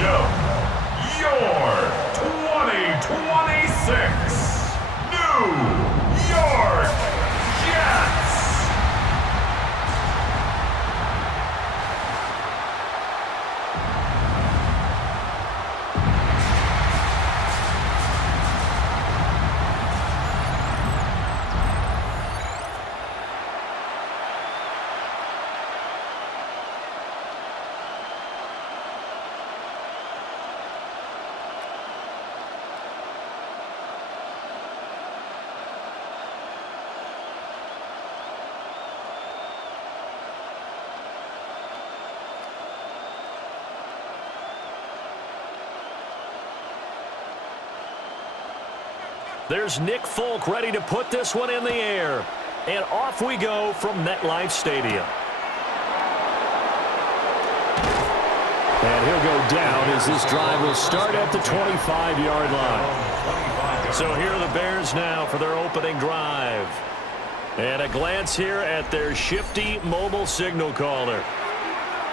welcome your 2026 New York Jets. There's Nick Folk ready to put this one in the air. And off we go from MetLife Stadium. And he'll go down as this drive will start at the 25-yard line. So here are the Bears now for their opening drive. And a glance here at their shifty mobile signal caller.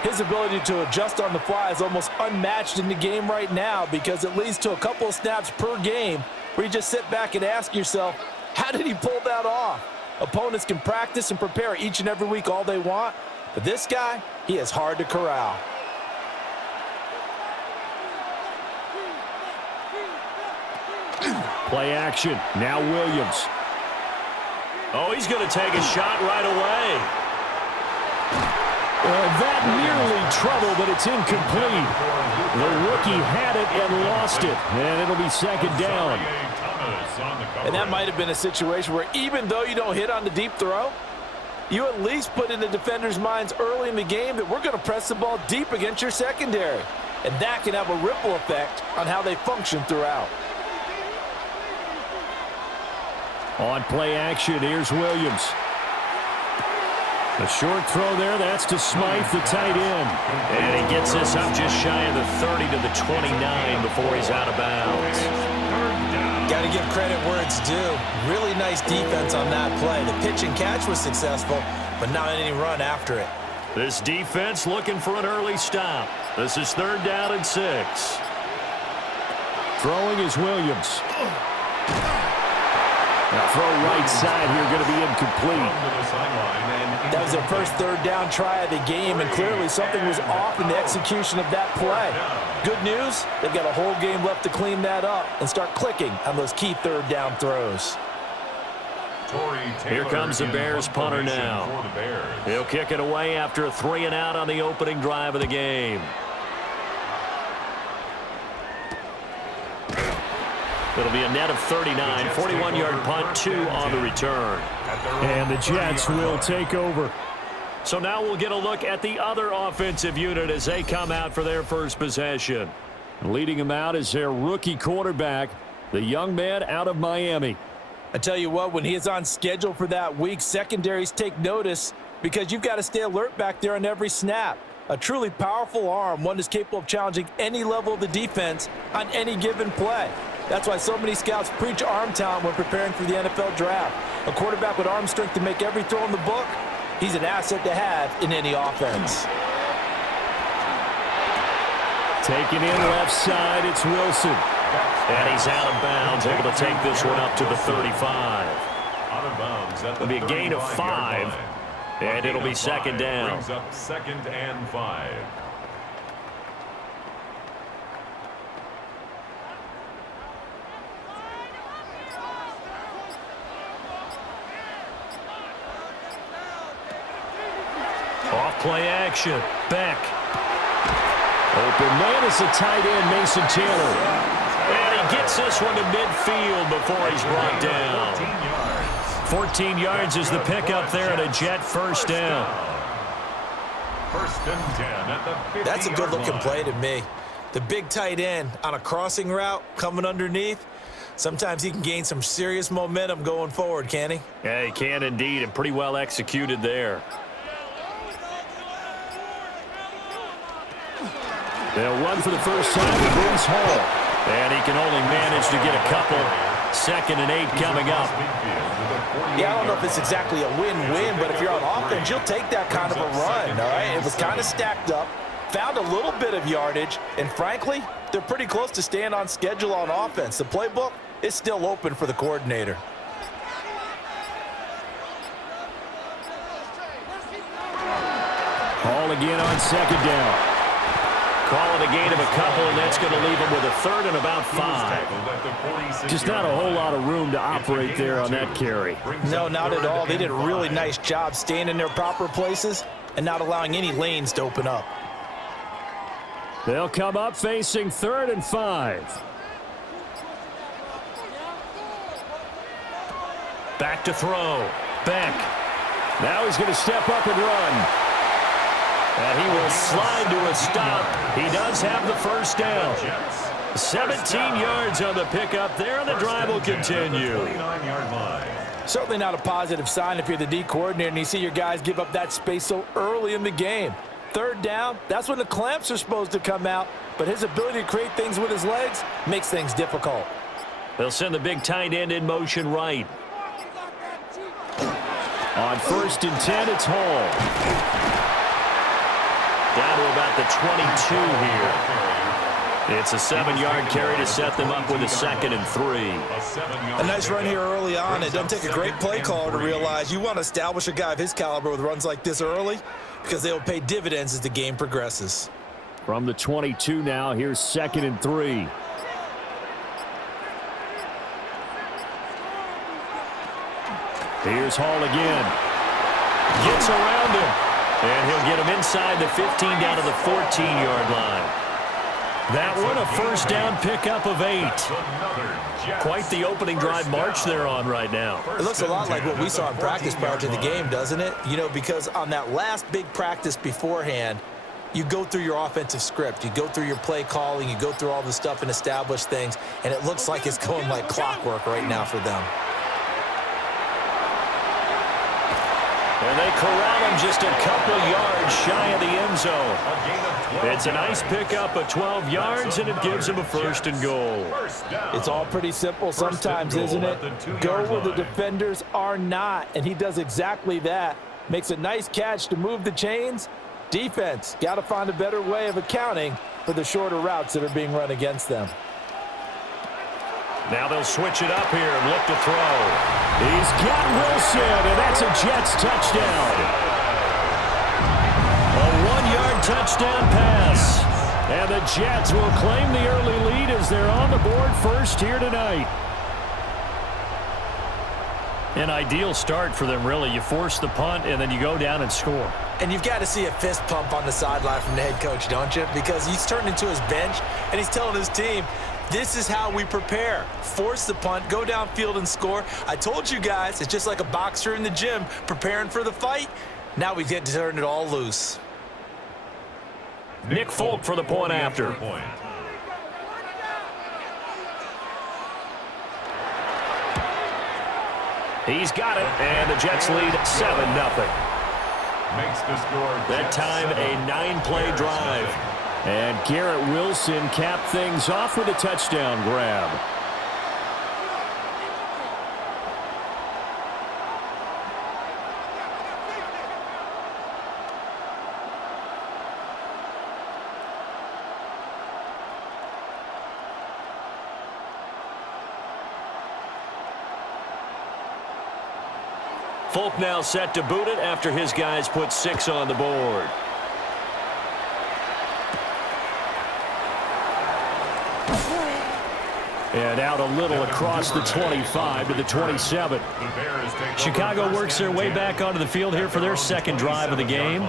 His ability to adjust on the fly is almost unmatched in the game right now because it leads to a couple of snaps per game where you just sit back and ask yourself, how did he pull that off? Opponents can practice and prepare each and every week all they want, but this guy, he is hard to corral. Play action. Now Williams. Oh, he's going to take a shot right away. That nearly trouble, but it's incomplete. The rookie had it and lost it, and it'll be second down. And that might have been a situation where even though you don't hit on the deep throw, you at least put in the defender's minds early in the game that we're going to press the ball deep against your secondary. And that can have a ripple effect on how they function throughout. On play action, here's Williams. A short throw there, that's to Smythe, the tight end. And he gets this up just shy of the 30 to the 29 before he's out of bounds. Got to give credit where it's due. Really nice defense on that play. The pitch and catch was successful, but not any run after it. This defense looking for an early stop. This is 3rd down and 6. Throwing is Williams. Now throw right side here, going to be incomplete. That was their first 3rd down try of the game, and clearly something was off in the execution of that play. Good news, they've got a whole game left to clean that up and start clicking on those key 3rd down throws. Here comes the Bears punter now. He'll kick it away after a 3-and-out on the opening drive of the game. It'll be a net of 39, 41-yard punt, 2 on the return. And the Jets will take over. So now we'll get a look at the other offensive unit as they come out for their first possession. Leading them out is their rookie quarterback, the young man out of Miami. I tell you what, when he is on schedule for that week, secondaries take notice because you've got to stay alert back there on every snap. A truly powerful arm, one that's capable of challenging any level of the defense on any given play. That's why so many scouts preach arm talent when preparing for the NFL draft. A quarterback with arm strength to make every throw in the book, he's an asset to have in any offense. Taking in left side, it's Wilson. And he's out of bounds, able to take this one up to the 35. It'll be a gain of 5, and it'll be second down. Brings up 2nd and 5. Off play action. Beck. Open man is the tight end, Mason Taylor. And he gets this one to midfield before he's brought down. 14 yards is the pickup there at a Jet first down. 1st and 10 at the 50-yard line. That's a good-looking play to me. The big tight end on a crossing route coming underneath. Sometimes he can gain some serious momentum going forward, can he? Yeah, he can indeed, and pretty well executed there. They'll run for the first time with Bruce Hall. And he can only manage to get a couple. 2nd and 8 coming up. Yeah, I don't know if it's exactly a win-win, but if you're on offense, you'll take that kind of a run, all right? It was kind of stacked up. found a little bit of yardage, and frankly, they're pretty close to staying on schedule on offense. The playbook is still open for the coordinator. Hall again on second down. Call it a gain of a couple, and that's going to leave him with a third and about 5. Just not a whole lot of room to operate there on that carry. No, not at all. They did a really nice job staying in their proper places and not allowing any lanes to open up. They'll come up facing 3rd and 5. Back to throw. Beck. Now he's going to step up and run. And he will slide to a stop. He does have the first down. 17 yards on the pickup there, and the drive will continue. Certainly not a positive sign if you're the D coordinator and you see your guys give up that space so early in the game. 3rd down, that's when the clamps are supposed to come out, but his ability to create things with his legs makes things difficult. They'll send the big tight end in motion right. On 1st and 10, it's Hall. Down to about the 22 here. It's a 7-yard carry to set them up with a 2nd and 3. A nice run here early on. It doesn't take a great play caller to realize you want to establish a guy of his caliber with runs like this early because they'll pay dividends as the game progresses. From the 22 now, here's 2nd and 3. Here's Hall again. Gets around him. And he'll get him inside the 15 down to the 14-yard line. That one a first down pickup of 8. Quite the opening drive march they're on right now. It looks a lot like what we saw in practice prior to the game, doesn't it? You know, because on that last big practice beforehand, you go through your offensive script. You go through your play calling. You go through all the stuff and establish things. And it looks like it's going like clockwork right now for them. And they corral him just a couple yards shy of the end zone. It's a nice pickup of 12 yards, and it gives him a 1st and goal. It's all pretty simple sometimes, isn't it? Go where the defenders are not, and he does exactly that. Makes a nice catch to move the chains. Defense, got to find a better way of accounting for the shorter routes that are being run against them. Now they'll switch it up here and look to throw. He's got Wilson, and that's a Jets touchdown. A 1-yard touchdown pass. And the Jets will claim the early lead as they're on the board first here tonight. An ideal start for them, really. You force the punt, and then you go down and score. And you've got to see a fist pump on the sideline from the head coach, don't you? Because he's turned into his bench, and he's telling his team, this is how we prepare. Force the punt, go downfield and score. I told you guys, it's just like a boxer in the gym preparing for the fight. Now we get to turn it all loose. Nick Folk for the point after. He's got it, and the Jets lead 7-0. That time a 9-play drive. And Garrett Wilson capped things off with a touchdown grab. Folk now set to boot it after his guys put 6 on the board. And out a little across the 25 to the 27. Chicago works their way back onto the field here for their second drive of the game.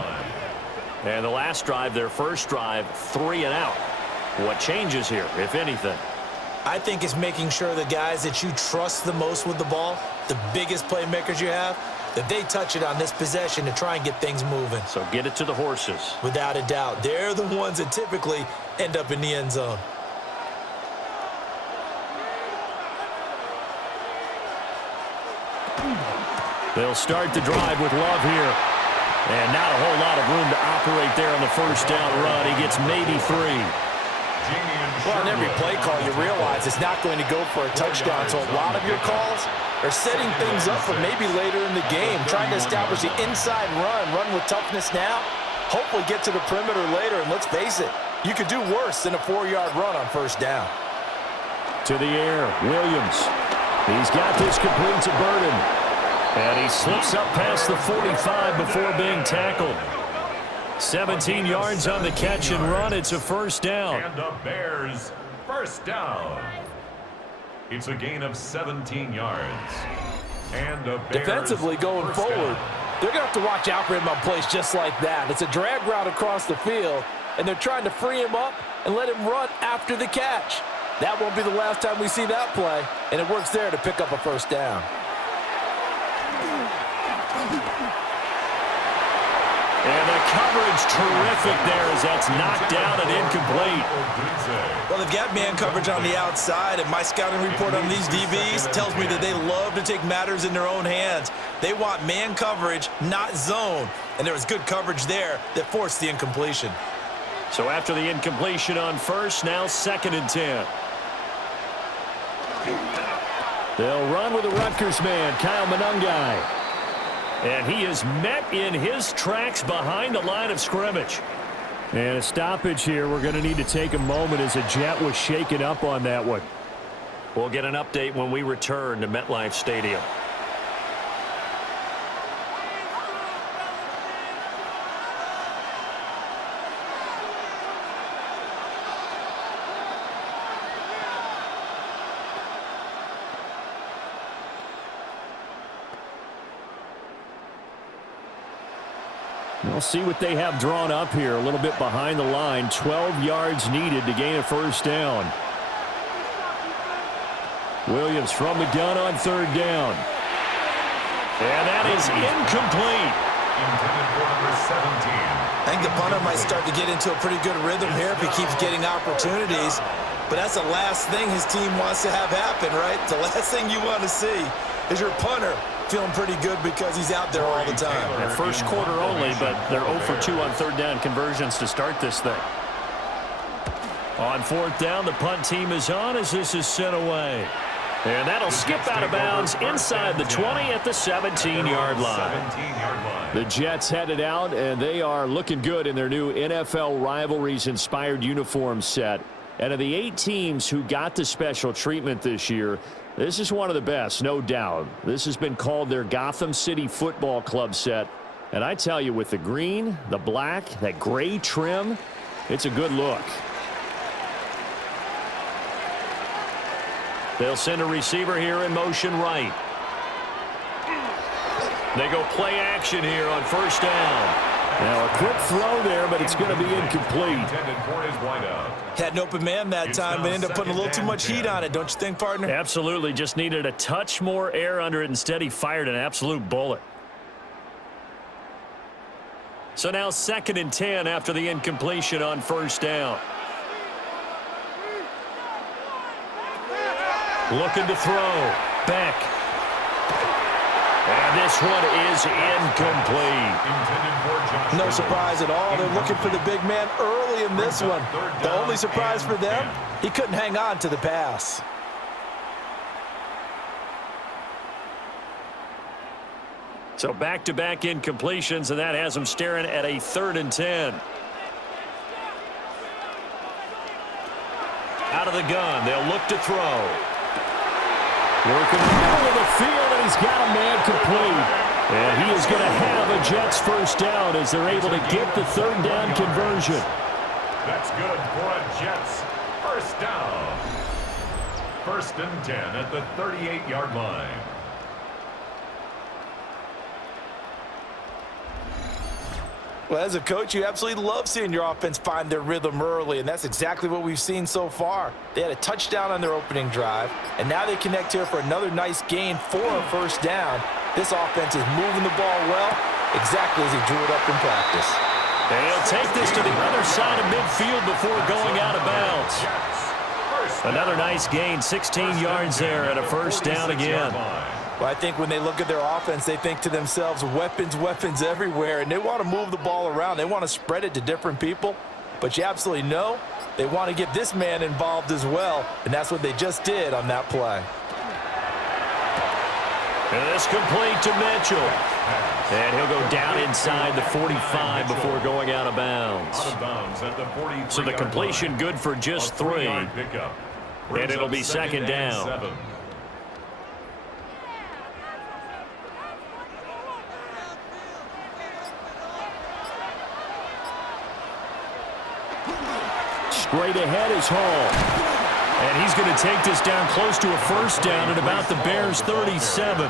And the last drive, their first drive, 3 and out. What changes here, if anything? I think it's making sure the guys that you trust the most with the ball, the biggest playmakers you have, that they touch it on this possession to try and get things moving. So get it to the horses. Without a doubt. They're the ones that typically end up in the end zone. They'll start the drive with Love here. And not a whole lot of room to operate there on the first down run. He gets maybe 3. Well, in every play call, you realize it's not going to go for a touchdown. So a lot of your calls are setting things up for maybe later in the game, trying to establish the inside run with toughness now. hopefully get to the perimeter later, and let's face it, you could do worse than a 4-yard run on first down. To the air, Williams. He's got this complete to Burden. And he slips up past the 45 before being tackled. 17 yards on the catch and run. It's a first down. And the Bears first down. It's a gain of 17 yards. And the Bears defensively going forward, they're going to have to watch out for him on plays just like that. It's a drag route across the field, and they're trying to free him up and let him run after the catch. That won't be the last time we see that play, and it works there to pick up a first down. And the coverage terrific there as that's knocked down and incomplete. Well, they've got man coverage on the outside, and my scouting report on these DBs tells me that they love to take matters in their own hands. They want man coverage, not zone, and there was good coverage there that forced the incompletion. So after the incompletion on first, now 2nd and 10. They'll run with the Rutgers man, Kyle Monungai. And he is met in his tracks behind the line of scrimmage. And a stoppage here. We're going to need to take a moment as a Jet was shaken up on that one. We'll get an update when we return to MetLife Stadium. We'll see what they have drawn up here. A little bit behind the line. 12 yards needed to gain a first down. Williams from the gun on 3rd down. And that is incomplete. Intended for number 17. I think the punter might start to get into a pretty good rhythm here if he keeps getting opportunities. But that's the last thing his team wants to have happen, right? The last thing you want to see is your punter feeling pretty good because he's out there all the time. Yeah, first quarter only, but they're 0 for 2 on 3rd down conversions to start this thing. On 4th down, the punt team is on as this is sent away. And that'll skip out of bounds inside the 20 at the 17-yard line. The Jets headed out, and they are looking good in their new NFL rivalries-inspired uniform set. And of the 8 teams who got the special treatment this year, this is one of the best, no doubt. This has been called their Gotham City Football Club set. And I tell you, with the green, the black, that gray trim, it's a good look. They'll send a receiver here in motion right. They go play action here on first down. Now a quick throw there, but it's going to be incomplete. Had an open man that time, but ended up putting a little too much heat on it, don't you think, partner? Absolutely. Just needed a touch more air under it. Instead, he fired an absolute bullet. So now 2nd and 10 after the incompletion on first down. Looking to throw. Beck. And this one is incomplete. No surprise at all. They're looking for the big man early in this one. The only surprise for them, he couldn't hang on to the pass. So back-to-back incompletions, and that has them staring at a 3rd and 10. Out of the gun, they'll look to throw. Working in the middle of the field, and he's got a man complete. And he is going to have a Jets first down as they're able to get the 3rd down conversion. That's good for a Jets first down. 1st and 10 at the 38-yard line. Well, as a coach, you absolutely love seeing your offense find their rhythm early, and that's exactly what we've seen so far. They had a touchdown on their opening drive, and now they connect here for another nice gain for a first down. This offense is moving the ball well, exactly as he drew it up in practice. They'll take this to the other side of midfield before going out of bounds. Another nice gain, 16 yards there, and a first down again. Well, I think when they look at their offense, they think to themselves, weapons, weapons everywhere, and they want to move the ball around. They want to spread it to different people, but you absolutely know they want to get this man involved as well, and that's what they just did on that play. And this complete to Mitchell. And he'll go down inside the 45 before going out of bounds. So the completion good for just 3. And it'll be second down. Straight ahead is Hall. And he's going to take this down close to a first down at about the Bears' 37.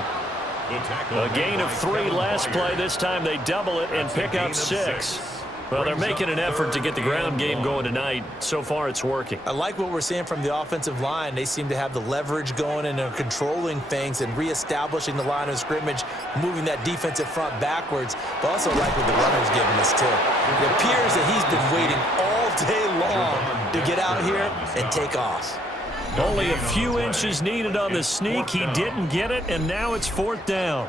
A gain of 3 last play. This time they double it and pick up 6. Well, they're making an effort to get the ground game going tonight. So far, it's working. I like what we're seeing from the offensive line. They seem to have the leverage going and are controlling things and reestablishing the line of scrimmage, moving that defensive front backwards. But also like what the runner's giving us, too. It appears that he's been waiting all day long to get out here and take off. Only a few inches needed on the sneak. He didn't get it, and now it's 4th down.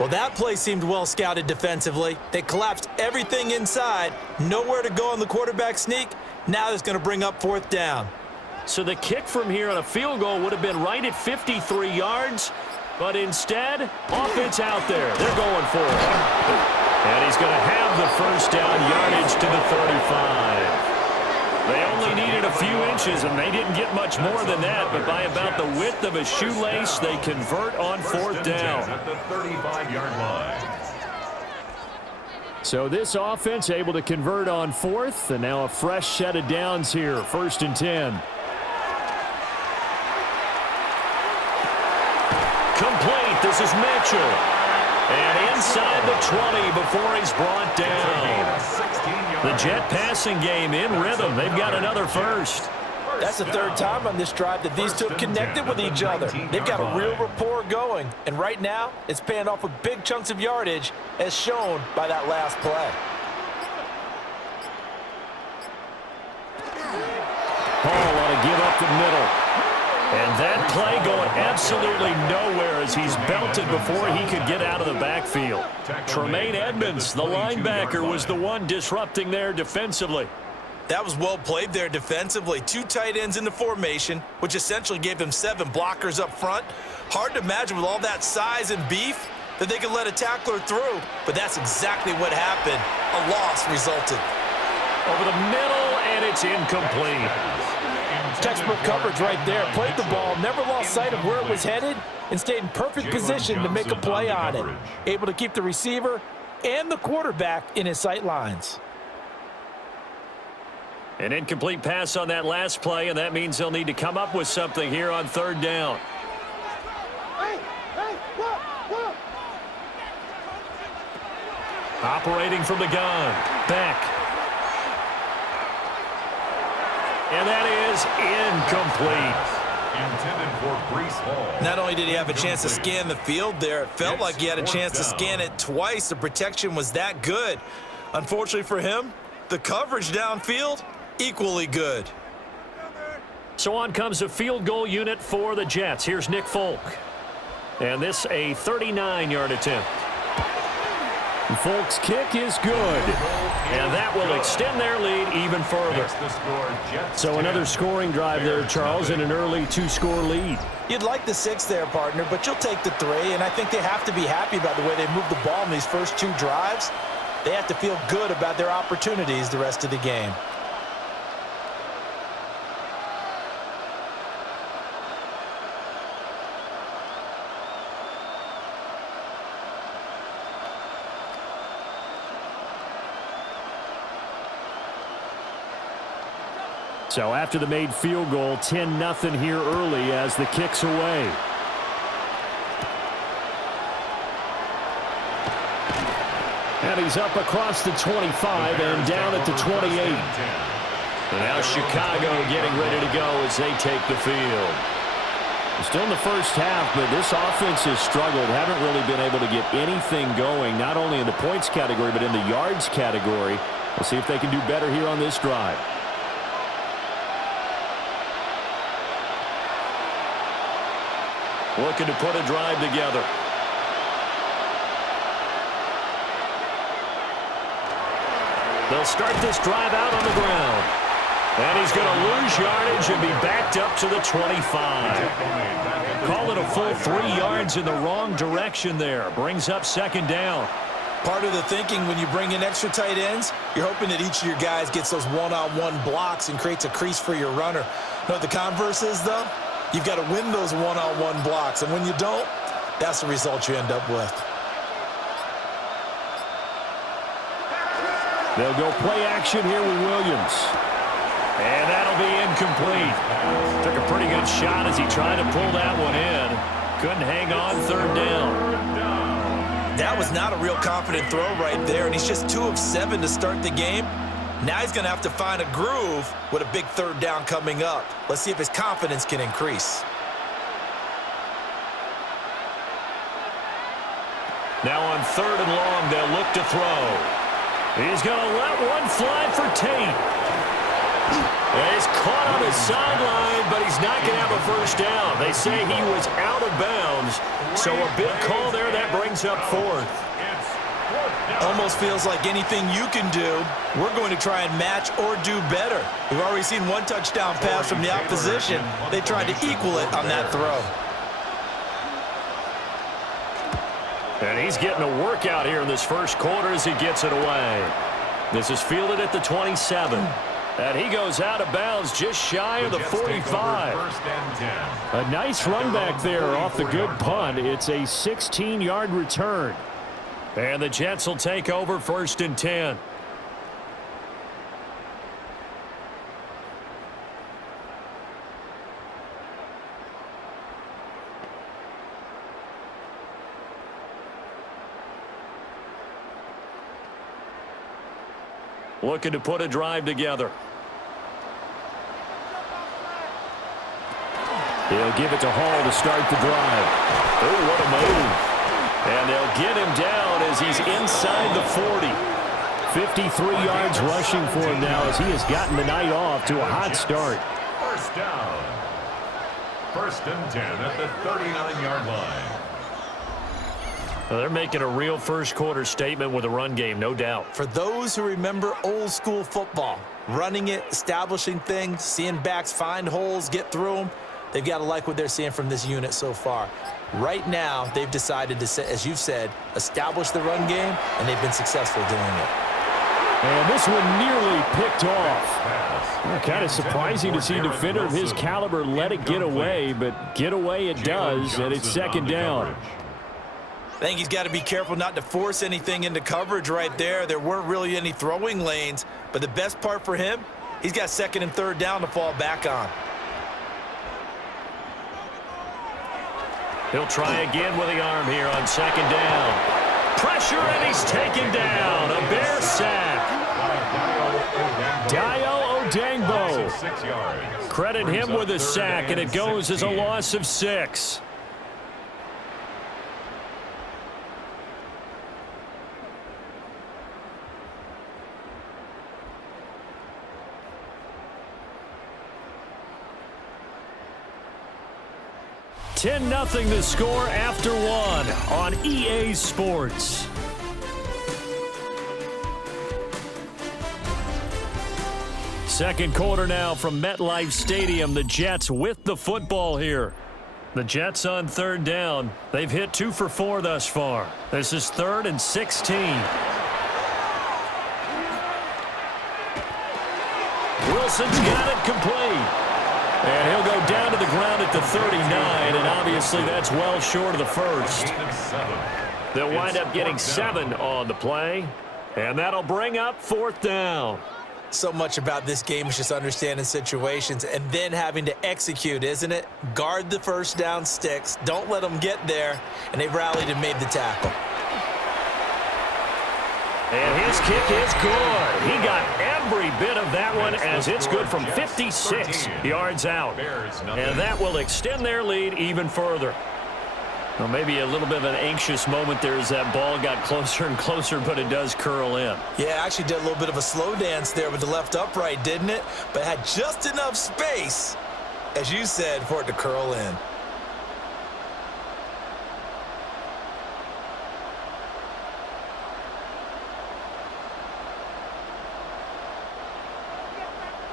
Well, that play seemed well scouted defensively. They collapsed everything inside. Nowhere to go on the quarterback sneak. Now that's going to bring up 4th down. So the kick from here on a field goal would have been right at 53 yards. But instead, offense out there. They're going for it. And he's going to have the first down, yardage to the 35. They only needed a few inches, and they didn't get much more than that. But by about the width of a shoelace, they convert on 4th down. At the 35-yard line. So this offense able to convert on 4th, and now a fresh set of downs here. 1st and 10. Complete. This is Mitchell. And inside the 20 before he's brought down. The Jet passing game in rhythm. They've got another first. That's the 3rd time on this drive that these two have connected with each other. They've got a real rapport going. And right now, it's paying off with big chunks of yardage, as shown by that last play. Hall ought to give up the middle. And that play going absolutely nowhere as he's belted before he could get out of the backfield. Tremaine Edmonds, the linebacker, was the one disrupting there defensively. That was well played there defensively. 2 tight ends in the formation, which essentially gave them 7 blockers up front. Hard to imagine with all that size and beef that they could let a tackler through, but that's exactly what happened. A loss resulted. Over the middle, and it's incomplete. Textbook coverage right there. Played the ball, never lost sight of where it was headed, and stayed in perfect position to make a play on it. Able to keep the receiver and the quarterback in his sight lines. An incomplete pass on that last play, and that means they'll need to come up with something here on 3rd down. Operating from the gun. Back. And that is incomplete. Intended for Breece Hall. Not only did he have a chance to scan the field there, it felt like he had a chance to scan it twice. The protection was that good. Unfortunately for him, the coverage downfield, equally good. So on comes a field goal unit for the Jets. Here's Nick Folk. And this a 39-yard attempt. Folk's kick is good. And that will extend their lead even further. So another scoring drive there, Charles, and an early 2-score lead. You'd like the 6 there, partner, but you'll take the 3, and I think they have to be happy about the way they moved the ball in these first 2 drives. They have to feel good about their opportunities the rest of the game. So after the made field goal, 10-0 here early as the kick's away. And he's up across the 25 and down at the 28. And now Chicago getting ready to go as they take the field. Still in the first half, but this offense has struggled. Haven't really been able to get anything going, not only in the points category, but in the yards category. We'll see if they can do better here on this drive. Looking to put a drive together. They'll start this drive out on the ground. And he's going to lose yardage and be backed up to the 25. Call it a full 3 yards in the wrong direction there. Brings up second down. Part of the thinking when you bring in extra tight ends, you're hoping that each of your guys gets those one-on-one blocks and creates a crease for your runner. You know what the converse is, though? You've got to win those one-on-one blocks, and when you don't, that's the result you end up with. They'll go play action here with Williams. And that'll be incomplete. Took a pretty good shot as he tried to pull that one in. Couldn't hang on third down. That was not a real confident throw right there, and he's just 2 of 7 to start the game. Now he's going to have to find a groove with a big third down coming up. Let's see if his confidence can increase. Now on third and long, they'll look to throw. He's going to let one fly for Tate. And he's caught on the sideline, but he's not going to have a first down. They say he was out of bounds, so a big call there that brings up fourth. Almost feels like anything you can do, we're going to try and match or do better. We've already seen one touchdown pass from the opposition. They tried to equal it on that throw. And he's getting a workout here in this first quarter as he gets it away. This is fielded at the 27. And he goes out of bounds just shy of the 45. A nice run back there off the good punt. It's a 16-yard return. And the Jets will take over 1st and 10. Looking to put a drive together. He'll give it to Hall to start the drive. Oh, what a move. And they'll get him down as he's inside the 40. 53 yards rushing for him now as he has gotten the night off to a hot start. First down. 1st and 10 at the 39-yard line. Well, they're making a real first quarter statement with a run game, no doubt. For those who remember old school football, running it, establishing things, seeing backs find holes, get through them, they've got to like what they're seeing from this unit so far. Right now, they've decided to, as you've said, establish the run game, and they've been successful doing it. And this one nearly picked off. Kind of surprising to see a defender of his caliber let it get away, but get away it does, and it's second down. I think he's got to be careful not to force anything into coverage right there. There weren't really any throwing lanes, but the best part for him, he's got 2nd and 3rd down to fall back on. He'll try again with the arm here on 2nd down. Pressure, and he's taken down. A Bear sack. Dio Odangbo. Credit him with a sack, and it goes as a loss of 6. $10-0 the score after 1 on EA Sports. Second quarter now from MetLife Stadium. The Jets with the football here. The Jets on 3rd down. They've hit 2 for 4 thus far. This is 3rd and 16. Wilson's got it complete. And he'll go down to the ground at the 39, and obviously that's well short of the first. They'll wind up getting 7 on the play, and that'll bring up 4th down. So much about this game is just understanding situations and then having to execute, isn't it? Guard the first down sticks. Don't let them get there, and they've rallied and made the tackle. And his kick is good. He got every bit of that one as it's good from 56 yards out. And that will extend their lead even further. Well, maybe a little bit of an anxious moment there as that ball got closer and closer, but it does curl in. Yeah, actually did a little bit of a slow dance there with the left upright, didn't it? But had just enough space, as you said, for it to curl in.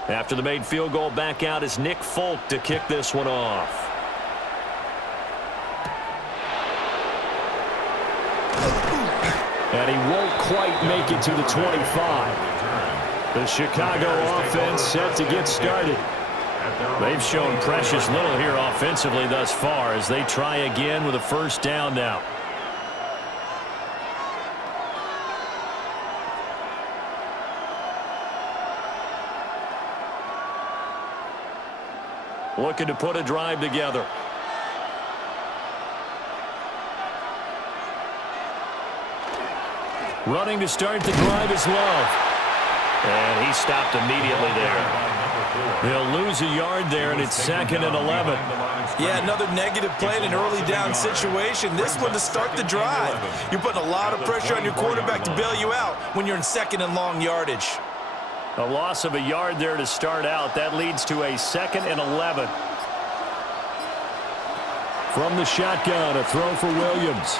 After the made field goal, back out is Nick Folk to kick this one off. And he won't quite make it to the 25. The Chicago offense set to get started. They've shown precious little here offensively thus far as they try again with a first down now. Looking to put a drive together. Running to start the drive is Love. And he stopped immediately there. He'll lose a yard there, and it's 2nd and 11. Yeah, another negative play in an early down situation. This one to start the drive. You're putting a lot of pressure on your quarterback to bail you out when you're in 2nd and long yardage. A loss of a yard there to start out. That leads to a 2nd and 11. From the shotgun, a throw for Williams.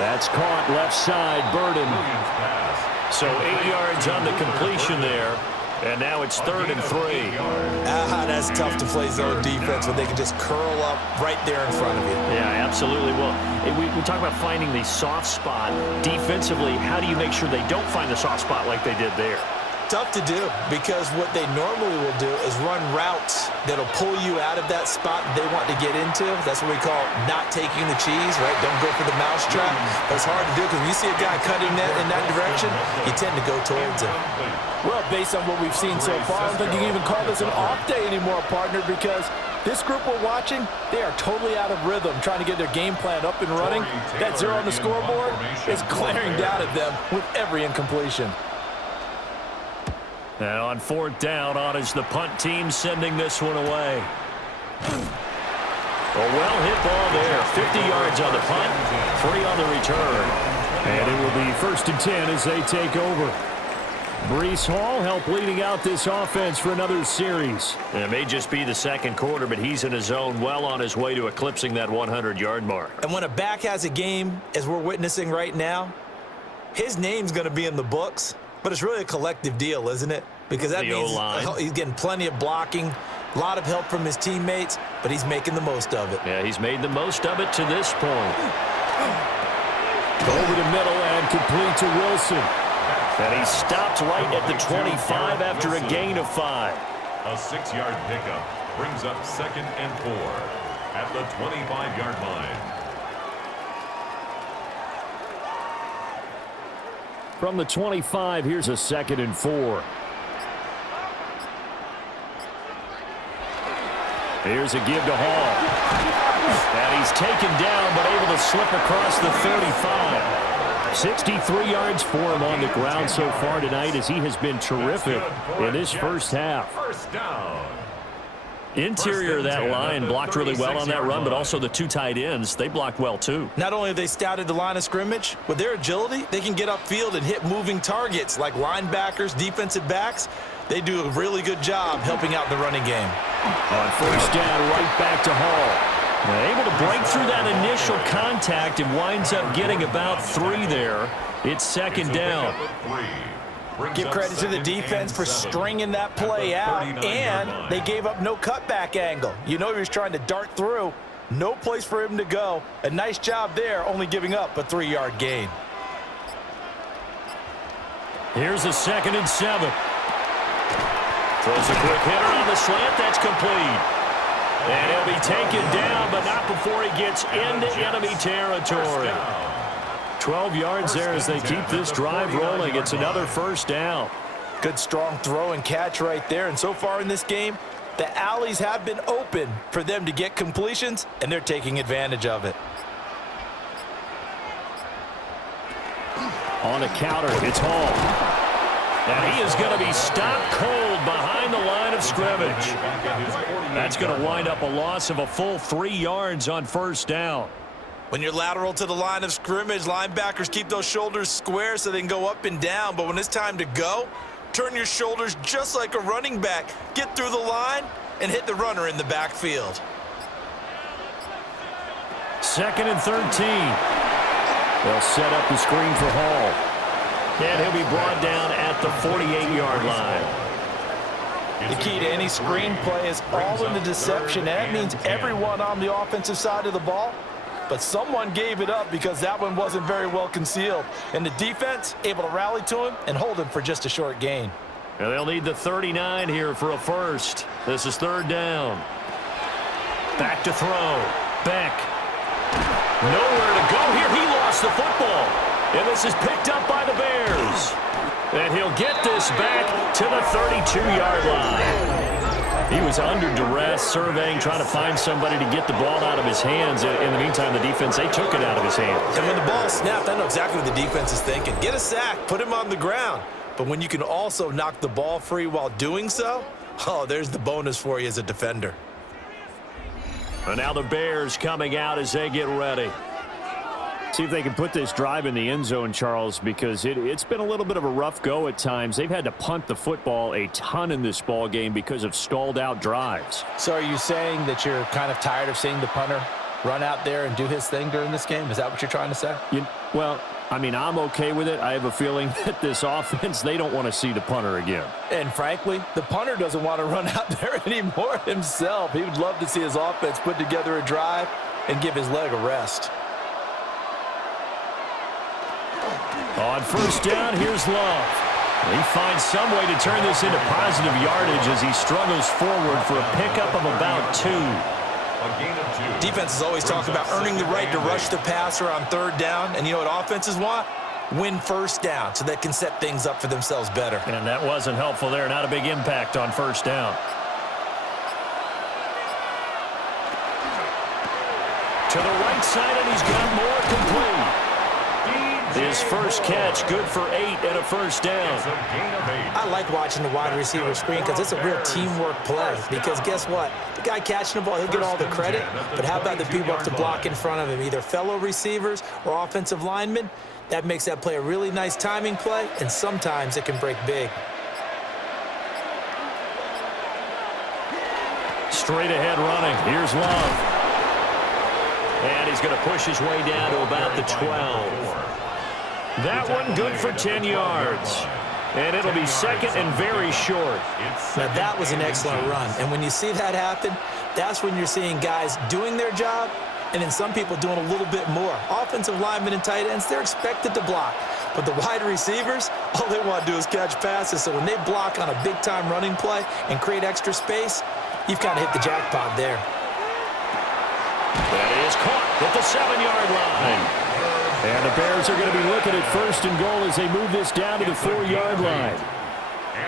That's caught left side, Burden. So 8 yards on the completion there. And now it's 3rd and 3. That's tough to play zone defense when they can just curl up right there in front of you. Yeah, absolutely. Well, we talk about finding the soft spot. Defensively, how do you make sure they don't find the soft spot like they did there? Tough to do, because what they normally will do is run routes that'll pull you out of that spot they want to get into. That's what we call not taking the cheese, right? Don't go for the mousetrap. That's hard to do, because when you see a guy cutting that in that direction, you tend to go towards him. Well, based on what we've seen so far, I don't think you can even call this an off day anymore, partner, because this group we're watching, they are totally out of rhythm, trying to get their game plan up and running. That 0 on the scoreboard is glaring down at them with every incompletion. And on 4th down, on is the punt team sending this one away. A well-hit ball there. 50 yards on the punt, 3 on the return. And it will be 1st and 10 as they take over. Breece Hall helped leading out this offense for another series. It may just be the 2nd quarter, but he's in his zone, well on his way to eclipsing that 100-yard mark. And when a back has a game, as we're witnessing right now, his name's going to be in the books. But it's really a collective deal, isn't it? Because that means he's getting plenty of blocking, a lot of help from his teammates, but he's making the most of it. Yeah, he's made the most of it to this point. Over the middle and complete to Wilson. And he stopped right at the 25 after a gain of 5. A 6-yard pickup brings up 2nd and 4 at the 25-yard line. From the 25, here's a 2nd and 4. Here's a give to Hall. And he's taken down, but able to slip across the 35. 63 yards for him on the ground so far tonight, as he has been terrific in this first half. First down. Interior of that line blocked really well on that run, but also the 2 tight ends, they blocked well too. Not only have they scouted the line of scrimmage, with their agility, they can get upfield and hit moving targets like linebackers, defensive backs. They do a really good job helping out the running game. On 1st down, right back to Hall. Now, able to break through that initial contact and winds up getting about 3 there. It's 2nd down. Give credit to the defense for stringing that play out, and they gave up no cutback angle. You know he was trying to dart through. No place for him to go. A nice job there, only giving up a 3-yard gain. Here's a 2nd and 7. Throws a quick hitter on the slant. That's complete. And he'll be taken down, but not before he gets into enemy territory. 12 yards there as they keep this drive rolling. It's another 1st down. Good strong throw and catch right there. And so far in this game, the alleys have been open for them to get completions, and they're taking advantage of it. On the counter, it's Hall. And he is going to be stopped cold behind the line of scrimmage. That's going to wind up a loss of a full 3 yards on 1st down. When you're lateral to the line of scrimmage, linebackers keep those shoulders square so they can go up and down. But when it's time to go, turn your shoulders just like a running back. Get through the line and hit the runner in the backfield. 2nd and 13. They'll set up the screen for Hall. And he'll be brought down at the 48-yard line. The key to any screen play is all in the deception. That means everyone on the offensive side of the ball. But someone gave it up because that one wasn't very well concealed. And the defense able to rally to him and hold him for just a short gain. And they'll need the 39 here for a first. This is third down. Back to throw. Beck. Nowhere to go here. He lost the football. And this is picked up by the Bears. And he'll get this back to the 32-yard line. He was under duress, surveying, trying to find somebody to get the ball out of his hands. In the meantime, the defense, they took it out of his hands. And when the ball snapped, I know exactly what the defense is thinking. Get a sack, put him on the ground. But when you can also knock the ball free while doing so, oh, there's the bonus for you as a defender. And now the Bears coming out as they get ready. See if they can put this drive in the end zone, Charles, because it's been a little bit of a rough go at times. They've had to punt the football a ton in this ball game because of stalled out drives. So are you saying that you're kind of tired of seeing the punter run out there and do his thing during this game? Is that what you're trying to say? Well, I mean, I'm okay with it. I have a feeling that this offense, they don't want to see the punter again. And frankly, the punter doesn't want to run out there anymore himself. He would love to see his offense put together a drive and give his leg a rest. On first down, here's Love. He finds some way to turn this into positive yardage as he struggles forward for a pickup of about 2. Defense is always talking about earning the right to rush the passer on third down. And you know what offenses want? Win first down so they can set things up for themselves better. And that wasn't helpful there. Not a big impact on first down. To the right side, and he's got more complete. His first catch, good for 8 and a first down. I like watching the wide receiver screen because it's a real teamwork play. Because guess what? The guy catching the ball, he'll get all the credit. But how about the people up to block in front of him, either fellow receivers or offensive linemen? That makes that play a really nice timing play, and sometimes it can break big. Straight ahead running. Here's Love. And he's going to push his way down to about the 12. That one good for 10 yards. And it'll be second and very short. Now, that was an excellent run. And when you see that happen, that's when you're seeing guys doing their job and then some people doing a little bit more. Offensive linemen and tight ends, they're expected to block. But the wide receivers, all they want to do is catch passes. So when they block on a big-time running play and create extra space, you've kind of hit the jackpot there. That is caught at the 7-yard line. And the Bears are going to be looking at first and goal as they move this down to the 4-yard line.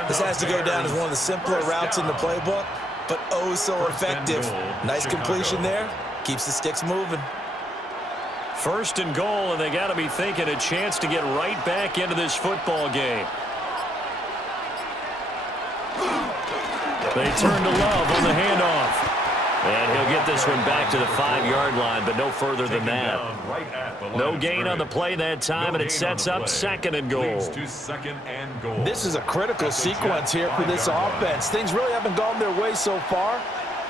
This has to go down as one of the simpler routes in the playbook, but oh so effective. Nice completion there. Keeps the sticks moving. First and goal, and they got to be thinking a chance to get right back into this football game. They turn to Love on the handoff. And he'll get this one back to the 5-yard line, but no further than that. No gain on the play that time, and it sets up second and goal. This is a critical sequence here for this offense. Things really haven't gone their way so far.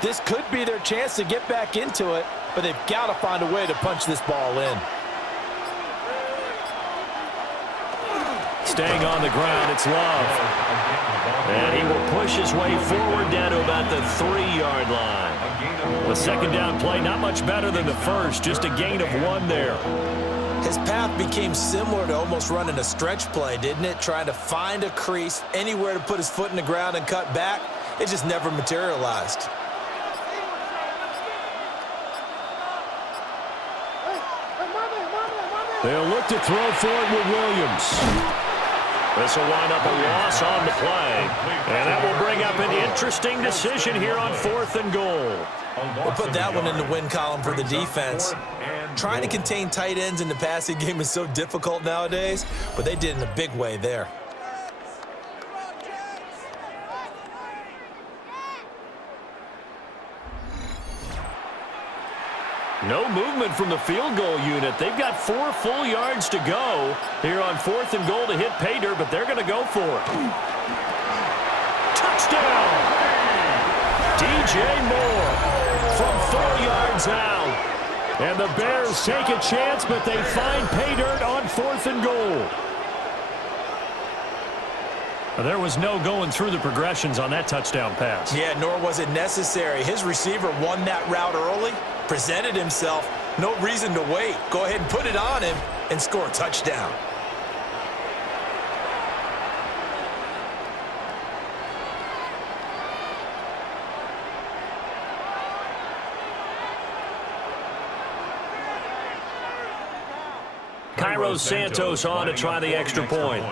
This could be their chance to get back into it, but they've got to find a way to punch this ball in. Staying on the ground, it's Love. And he will push his way forward down to about the 3-yard line. The second down play, not much better than the first, just a gain of 1 there. His path became similar to almost running a stretch play, didn't it? Trying to find a crease, anywhere to put his foot in the ground and cut back. It just never materialized. They'll look to throw for it with Williams. This will wind up a loss on the play. And that will bring up an interesting decision here on 4th and goal. We'll put that one in the win column for the defense. Trying to contain tight ends in the passing game is so difficult nowadays, but they did in a big way there. No movement from the field goal unit. They've got 4 full yards to go here on 4th and goal to hit pay dirt, but they're going to go for it. Touchdown! DJ Moore from 4 yards out. And the Bears take a chance, but they find pay dirt on 4th and goal. There was no going through the progressions on that touchdown pass. Yeah, nor was it necessary. His receiver won that route early, presented himself. No reason to wait. Go ahead and put it on him and score a touchdown. Cairo Santos on to try the extra point.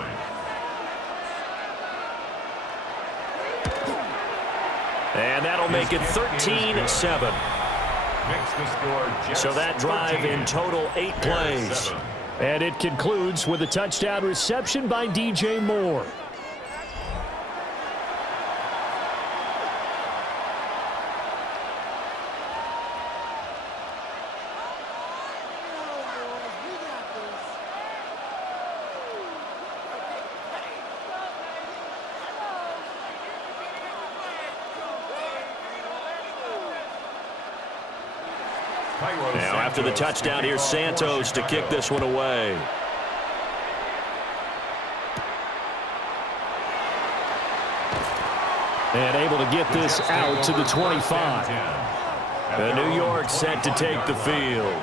And that'll make it 13-7. So that drive in total 8 plays. And it concludes with a touchdown reception by DJ Moore. Now after the touchdown, here's Santos to kick this one away. And able to get this out to the 25. And New York set to take the field.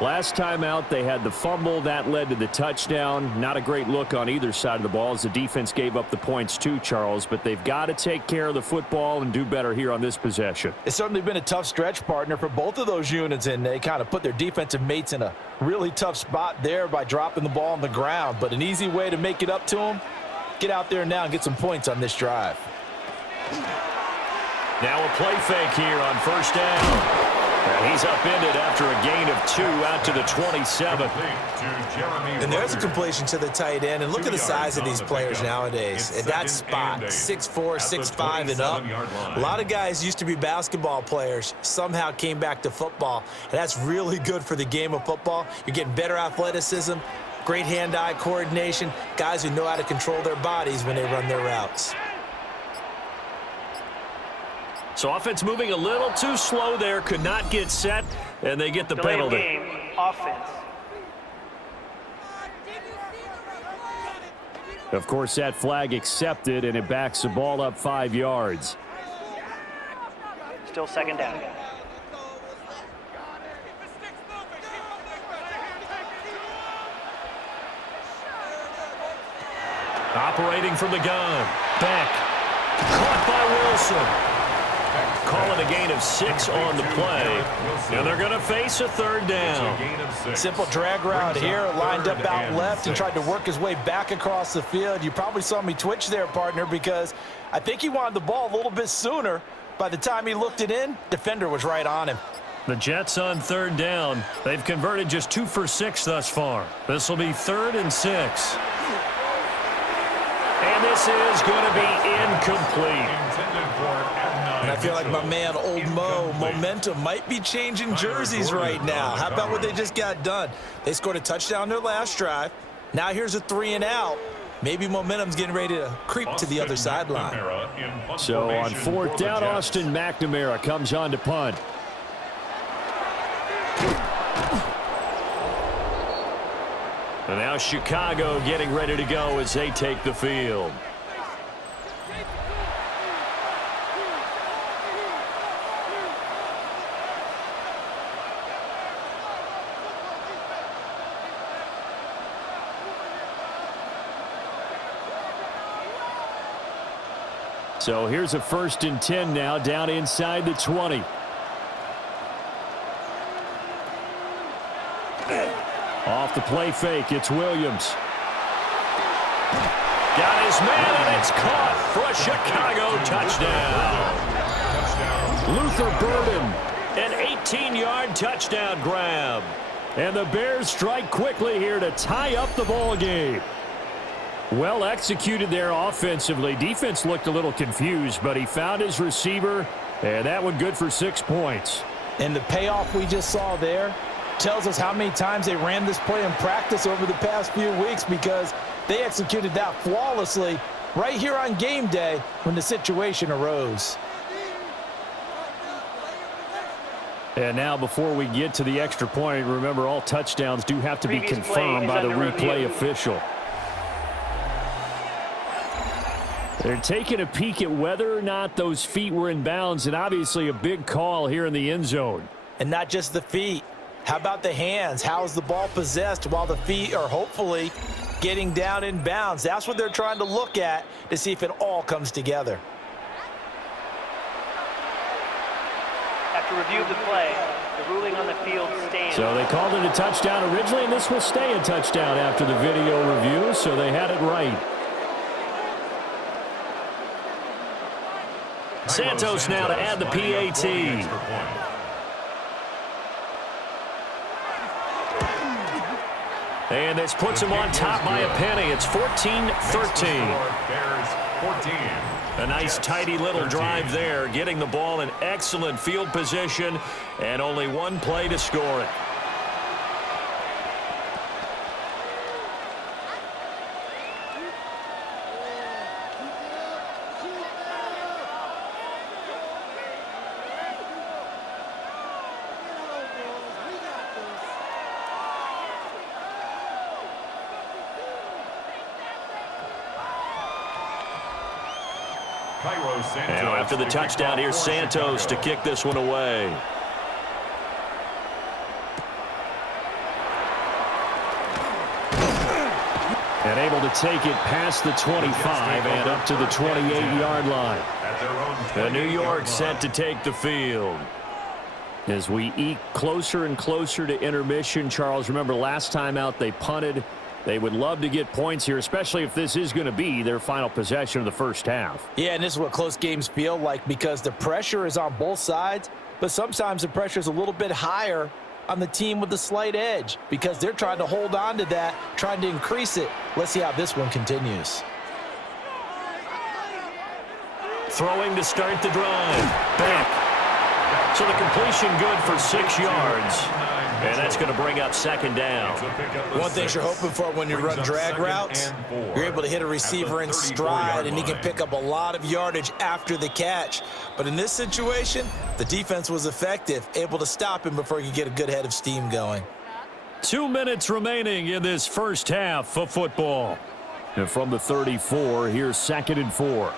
Last time out, they had the fumble. That led to the touchdown. Not a great look on either side of the ball as the defense gave up the points too, Charles. But they've got to take care of the football and do better here on this possession. It's certainly been a tough stretch, partner, for both of those units, and they kind of put their defensive mates in a really tough spot there by dropping the ball on the ground. But an easy way to make it up to them, get out there now and get some points on this drive. Now a play fake here on first down. And he's upended after a gain of 2 out to the 27. And there's a completion to the tight end. And look at the size of these players nowadays. At that spot, 6'4", 6'5", and up. A lot of guys used to be basketball players, somehow came back to football. And that's really good for the game of football. You're getting better athleticism, great hand-eye coordination, guys who know how to control their bodies when they run their routes. So offense moving a little too slow there, could not get set, and they get the penalty. Game, offense. Of course, that flag accepted, and it backs the ball up 5 yards. Still second down. Operating from the gun. Beck. Caught by Wilson. Calling a gain of 6 on the play. And they're going to face a third down. Simple drag route here, lined up out left and tried to work his way back across the field. You probably saw me twitch there, partner, because I think he wanted the ball a little bit sooner. By the time he looked it in, defender was right on him. The Jets on third down. They've converted just 2 for 6 thus far. This will be 3rd and 6. And this is going to be incomplete. And I feel like my man, Old Mo, momentum might be changing jerseys right now. How about what they just got done? They scored a touchdown their last drive. Now here's a 3 and out. Maybe momentum's getting ready to creep to the other sideline. So on 4th down, Austin McNamara comes on to punt. And now Chicago getting ready to go as they take the field. So here's a 1st and 10 now, down inside the 20. Off the play fake, it's Williams. Got his man, and it's caught for a Chicago touchdown. Luther Burden, an 18-yard touchdown grab. And the Bears strike quickly here to tie up the ball game. Well executed there offensively. Defense looked a little confused, but he found his receiver, and that one good for 6 points. And the payoff we just saw there tells us how many times they ran this play in practice over the past few weeks, because they executed that flawlessly right here on game day when the situation arose. And now before we get to the extra point, remember all touchdowns do have to be confirmed by the replay official. They're taking a peek at whether or not those feet were in bounds, and obviously a big call here in the end zone. And not just the feet. How about the hands? How's the ball possessed while the feet are hopefully getting down in bounds? That's what they're trying to look at to see if it all comes together. After review of the play, the ruling on the field stands. So they called it a touchdown originally, and this will stay a touchdown after the video review, so they had it right. Santos now to add the PAT. And this puts him on top by a penny. It's 14-13. A nice tidy little drive there, getting the ball in excellent field position, and only one play to score it. Now after the touchdown, here's Santos to kick this one away. And able to take it past the 25 and up to the 28-yard line. The New York set to take the field. As we eke closer and closer to intermission, Charles, remember last time out they punted. They would love to get points here, especially if this is going to be their final possession of the first half. Yeah, and this is what close games feel like because the pressure is on both sides, but sometimes the pressure is a little bit higher on the team with the slight edge because they're trying to hold on to that, trying to increase it. Let's see how this one continues. Throwing to start the drive. Back. So the completion good for 6 yards. And that's going to bring up second down. One thing you're hoping for when you run drag routes, you're able to hit a receiver in stride, and he can pick up a lot of yardage after the catch. But in this situation, the defense was effective, able to stop him before he could get a good head of steam going. 2 minutes remaining in this first half of football. And from the 34, here's 2nd and 4.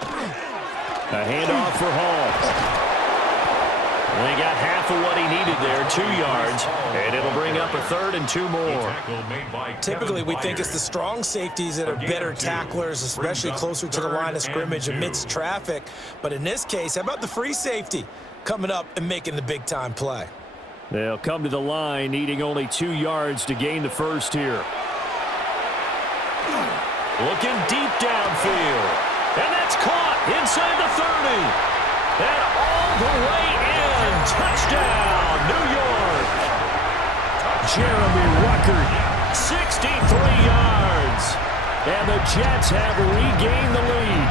A handoff for Hall. They got half of what he needed there, 2 yards, and it'll bring up a 3rd and 2 more. Typically, we think it's the strong safeties that are better tacklers, especially closer to the line of scrimmage amidst traffic. But in this case, how about the free safety coming up and making the big-time play? They'll come to the line, needing only 2 yards to gain the first here. Looking deep downfield, and that's caught inside the 30. And all the way in. Touchdown, New York. Jeremy Ruckert, 63 yards. And the Jets have regained the lead.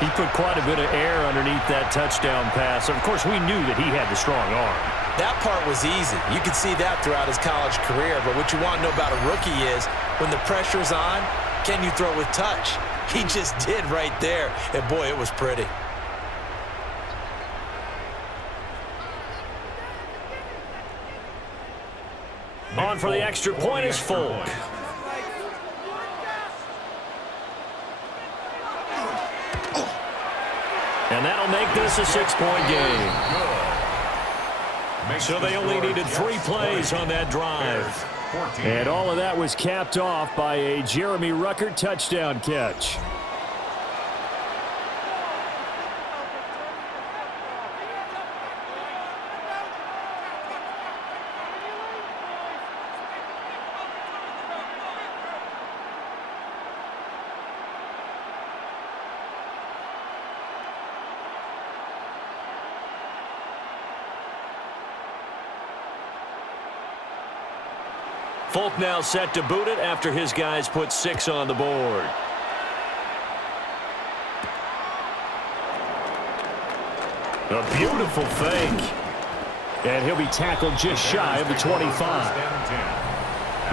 He put quite a bit of air underneath that touchdown pass. Of course, we knew that he had the strong arm. That part was easy. You could see that throughout his college career. But what you want to know about a rookie is when the pressure's on, can you throw with touch? He just did right there. And, boy, it was pretty. On for the extra point is Folk. And that'll make this a 6-point game. So they only needed 3 plays on that drive. And all of that was capped off by a Jeremy Ruckert touchdown catch. Folk now set to boot it after his guys put 6 on the board. A beautiful fake. And he'll be tackled just shy of the 25.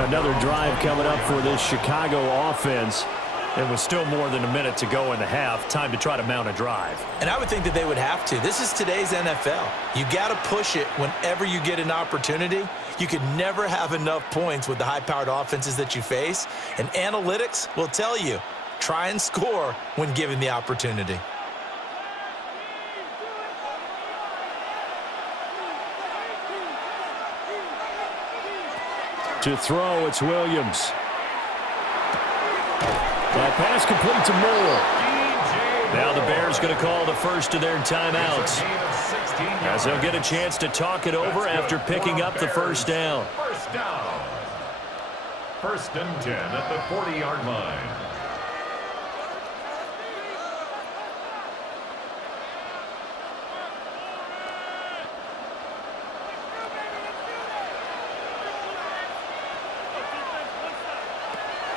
Another drive coming up for this Chicago offense. And with still more than a minute to go in the half, time to try to mount a drive. And I would think that they would have to. This is today's NFL. You got to push it whenever you get an opportunity. You can never have enough points with the high-powered offenses that you face. And analytics will tell you, try and score when given the opportunity. To throw, it's Williams. That pass complete to Moore. Now the Bears going to call the first of their timeouts, as they'll get a chance to talk it over after picking up the first down. First down. 1st and 10 at the 40-yard line.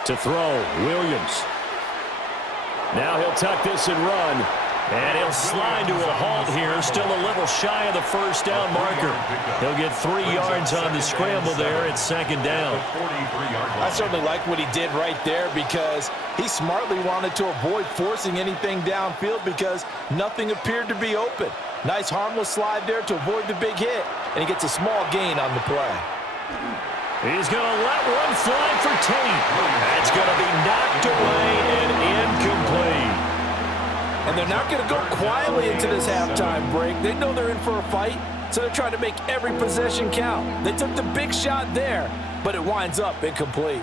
To throw, Williams. Now he'll tuck this and run. And he'll slide to a halt here, still a little shy of the first down marker. He'll get 3 yards on the scramble there at 2nd down. I certainly like what he did right there because he smartly wanted to avoid forcing anything downfield because nothing appeared to be open. Nice harmless slide there to avoid the big hit, and he gets a small gain on the play. He's going to let one fly for Tate. That's going to be knocked away and incomplete. And they're not going to go quietly into this halftime break. They know they're in for a fight, so they're trying to make every possession count. They took the big shot there, but it winds up incomplete.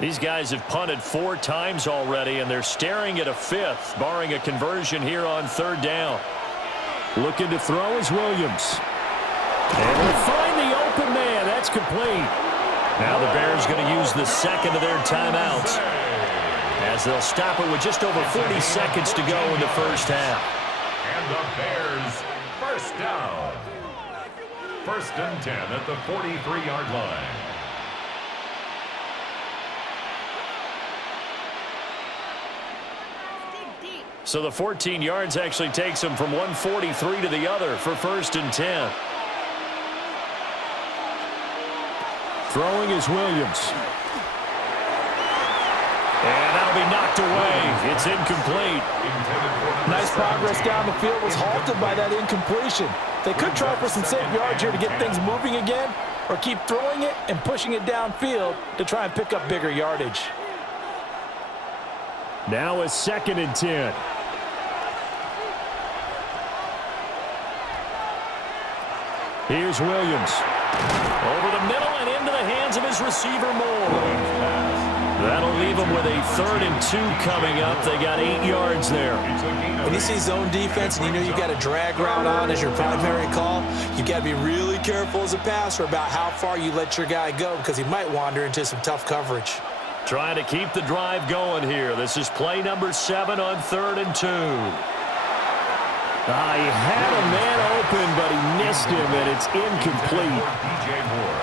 These guys have punted 4 times already, and they're staring at a 5th, barring a conversion here on 3rd down. Looking to throw is Williams. And we'll find the open man. That's complete. Now the Bears going to use the 2nd of their timeouts, as they'll stop it with just over 40 seconds to go in the first half. And the Bears, first down. 1st and 10 at the 43-yard line. So the 14 yards actually takes them from 143 to the other for 1st and 10. Throwing is Williams. And that'll be knocked away. It's incomplete. Nice progress down the field was halted by that incompletion. They could try for some safe yards here to get things moving again, or keep throwing it and pushing it downfield to try and pick up bigger yardage. Now a 2nd and 10. Here's Williams. Over the middle and into the hands of his receiver, Moore. That'll leave them with a 3rd and 2 coming up. They got 8 yards there. When you see zone defense and you know you've got a drag route on as your primary call, you've got to be really careful as a passer about how far you let your guy go because he might wander into some tough coverage. Trying to keep the drive going here. This is play number 7 on 3rd and 2. He had a man open, but he missed him, and it's incomplete.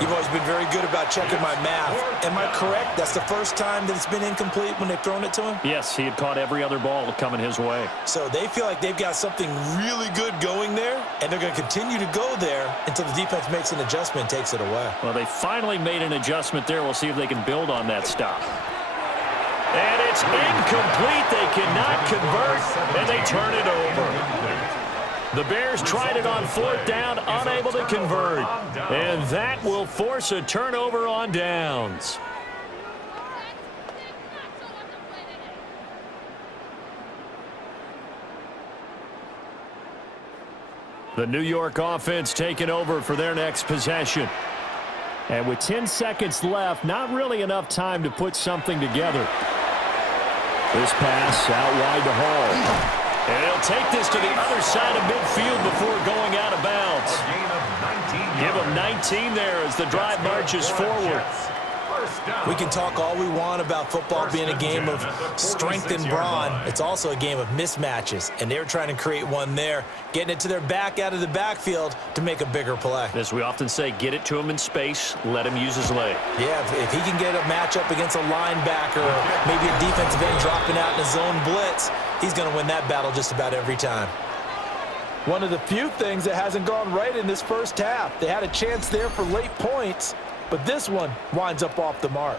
You've always been very good about checking my math. Am I correct? That's the first time that it's been incomplete when they've thrown it to him? Yes, he had caught every other ball coming his way. So they feel like they've got something really good going there, and they're going to continue to go there until the defense makes an adjustment and takes it away. Well, they finally made an adjustment there. We'll see if they can build on that stop. And it's incomplete. They cannot convert, and they turn it over. The Bears tried it on 4th down, unable to convert. And that will force a turnover on downs. The New York offense taking over for their next possession. And with 10 seconds left, not really enough time to put something together. This pass out wide to Hall. And he'll take this to the other side of midfield before going out of bounds. Give him 19 there as the drive marches forward. We can talk all we want about football being a game of strength and brawn. It's also a game of mismatches, and they're trying to create one there, getting it to their back out of the backfield to make a bigger play. As we often say, get it to him in space, let him use his leg. Yeah, if he can get a matchup against a linebacker or maybe a defensive end dropping out in a zone blitz, he's going to win that battle just about every time. One of the few things that hasn't gone right in this first half. They had a chance there for late points, but this one winds up off the mark.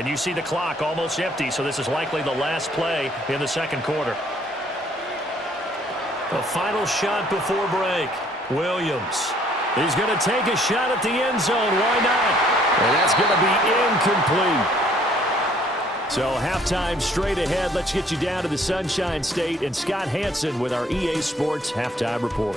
And you see the clock almost empty, so this is likely the last play in the second quarter. The final shot before break. Williams. He's going to take a shot at the end zone. Why not? And that's going to be incomplete. So halftime straight ahead. Let's get you down to the Sunshine State and Scott Hansen with our EA Sports Halftime Report.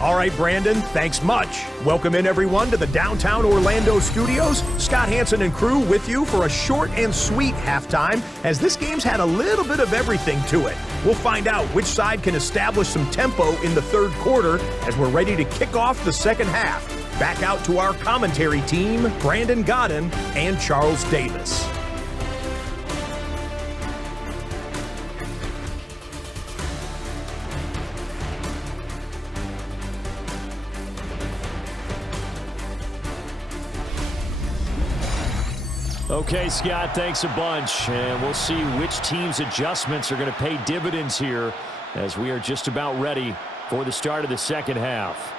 All right, Brandon, thanks much. Welcome in, everyone, to the downtown Orlando studios. Scott Hansen and crew with you for a short and sweet halftime, as this game's had a little bit of everything to it. We'll find out which side can establish some tempo in the third quarter as we're ready to kick off the second half. Back out to our commentary team, Brandon Godden and Charles Davis. Okay, Scott, thanks a bunch. And we'll see which team's adjustments are going to pay dividends here as we are just about ready for the start of the second half.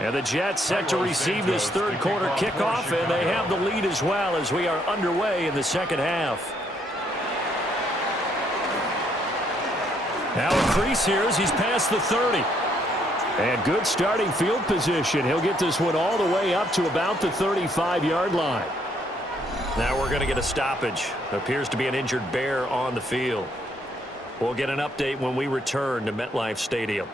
And the Jets set to receive this third quarter kickoff, and they have the lead as well as we are underway in the second half. Now a crease here as he's past the 30. And good starting field position. He'll get this one all the way up to about the 35-yard line. Now we're going to get a stoppage. Appears to be an injured Bear on the field. We'll get an update when we return to MetLife Stadium.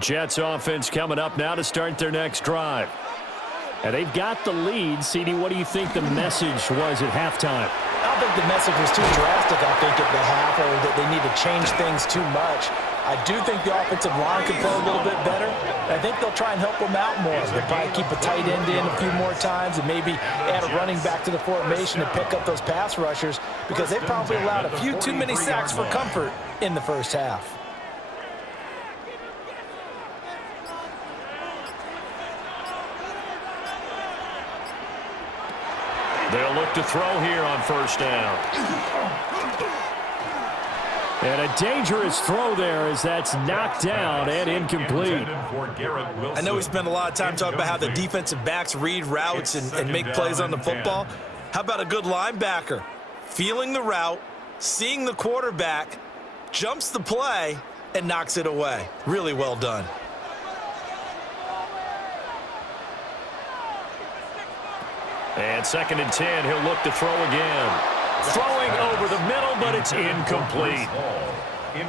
Jets offense coming up now to start their next drive. And they've got the lead. CD, what do you think the message was at halftime? I don't think the message was too drastic, I think, at the half, or that they need to change things too much. I do think the offensive line can play a little bit better. I think they'll try and help them out more. They'll probably keep a tight end in a few more times and maybe add a running back to the formation and pick up those pass rushers, because they probably allowed a few too many sacks for comfort in the first half. They'll look to throw here on first down. And a dangerous throw there as that's knocked down and incomplete. I know we spent a lot of time talking about how the defensive backs read routes and make plays on the football. How about a good linebacker? Feeling the route, seeing the quarterback, jumps the play, and knocks it away. Really well done. And 2nd and 10, he'll look to throw again. Throwing over the middle, but it's incomplete.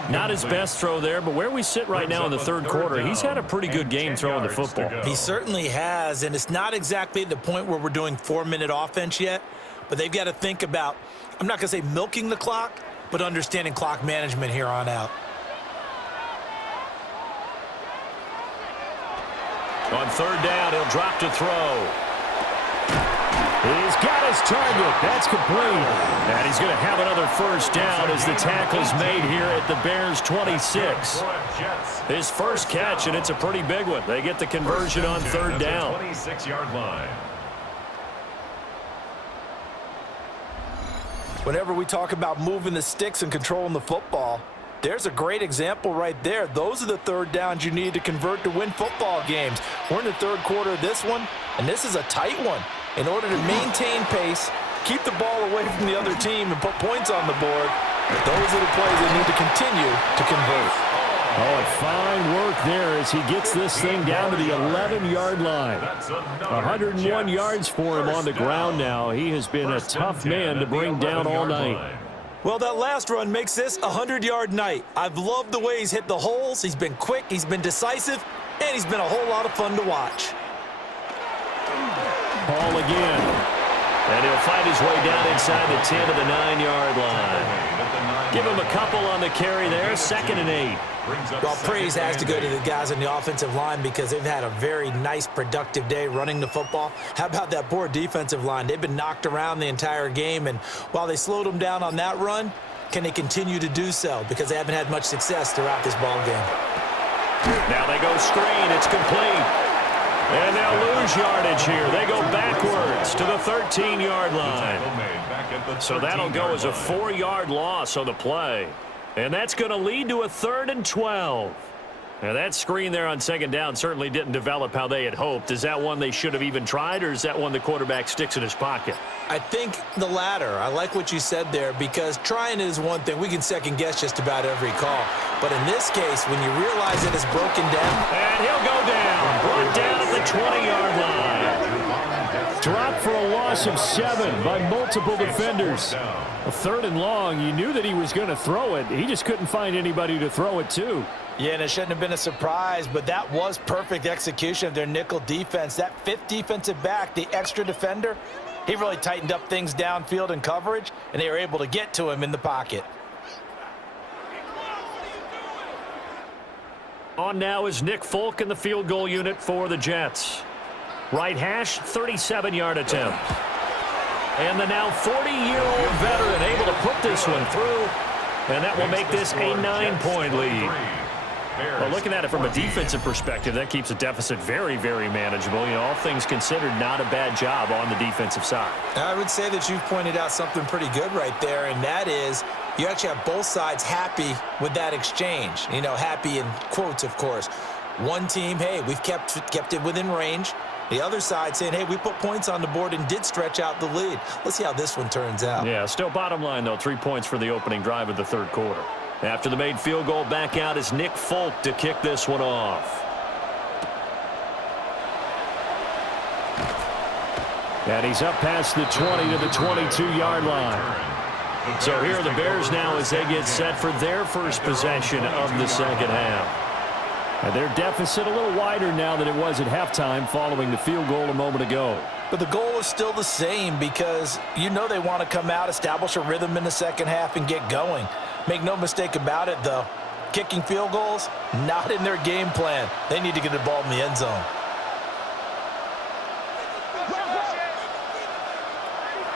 Not his best throw there, but where we sit right now in the third quarter, he's had a pretty good game throwing the football. He certainly has, and it's not exactly at the point where we're doing 4-minute offense yet, but they've got to think about, I'm not going to say milking the clock, but understanding clock management here on out. On third down, he'll drop to throw. He's got his target. That's complete. And he's going to have another first down as the tackle's made here at the Bears' 26. His first catch, and it's a pretty big one. They get the conversion on third down. 26-yard line. Whenever we talk about moving the sticks and controlling the football, there's a great example right there. Those are the third downs you need to convert to win football games. We're in the third quarter of this one, and this is a tight one. In order to maintain pace, keep the ball away from the other team, and put points on the board, those are the plays they need to continue to convert. Oh, fine work there as he gets this thing down to the 11-yard line. 101 yards for him on the ground now. He has been a tough man to bring down all night. Well, that last run makes this a 100-yard night. I've loved the way he's hit the holes. He's been quick, he's been decisive, and he's been a whole lot of fun to watch. Ball again. And he'll find his way down inside the 10 to the 9-yard line. Give him a couple on the carry there, 2nd and 8. Well, praise has to go to the guys on the offensive line because they've had a very nice, productive day running the football. How about that poor defensive line? They've been knocked around the entire game, and while they slowed them down on that run, can they continue to do so? Because they haven't had much success throughout this ball game. Now they go screen. It's complete. And they'll lose yardage here. They go backwards to the 13-yard line. So that'll go as a 4-yard loss on the play. And that's going to lead to a 3rd and 12. Now that screen there on 2nd down certainly didn't develop how they had hoped. Is that one they should have even tried, or is that one the quarterback sticks in his pocket? I think the latter. I like what you said there because trying it is one thing. We can second-guess just about every call. But in this case, when you realize it is broken down. And he'll go down. Brought down at the 20-yard line. Dropped for a loss of 7 by multiple defenders. A 3rd and long. You knew that he was going to throw it. He just couldn't find anybody to throw it to. Yeah, and it shouldn't have been a surprise, but that was perfect execution of their nickel defense. That 5th defensive back, the extra defender, he really tightened up things downfield in coverage, and they were able to get to him in the pocket. On now is Nick Folk in the field goal unit for the Jets. Right hash, 37-yard attempt. And the now 40-year-old veteran able to put this one through, and that will make this a 9-point lead. Well, looking at it from a defensive perspective, that keeps the deficit very, very manageable. You know, all things considered, not a bad job on the defensive side. I would say that you've pointed out something pretty good right there, and that is you actually have both sides happy with that exchange. You know, happy in quotes, of course. One team, hey, we've kept it within range. The other side saying, hey, we put points on the board and did stretch out the lead. Let's see how this one turns out. Yeah, still bottom line, though, 3 points for the opening drive of the 3rd quarter. After the made field goal, back out is Nick Folk to kick this one off. And he's up past the 20 to the 22-yard line. So here are the Bears now as they get set for their first possession of the 2nd half. And their deficit a little wider now than it was at halftime following the field goal a moment ago. But the goal is still the same because you know they want to come out, establish a rhythm in the 2nd half, and get going. Make no mistake about it, though. Kicking field goals, not in their game plan. They need to get the ball in the end zone.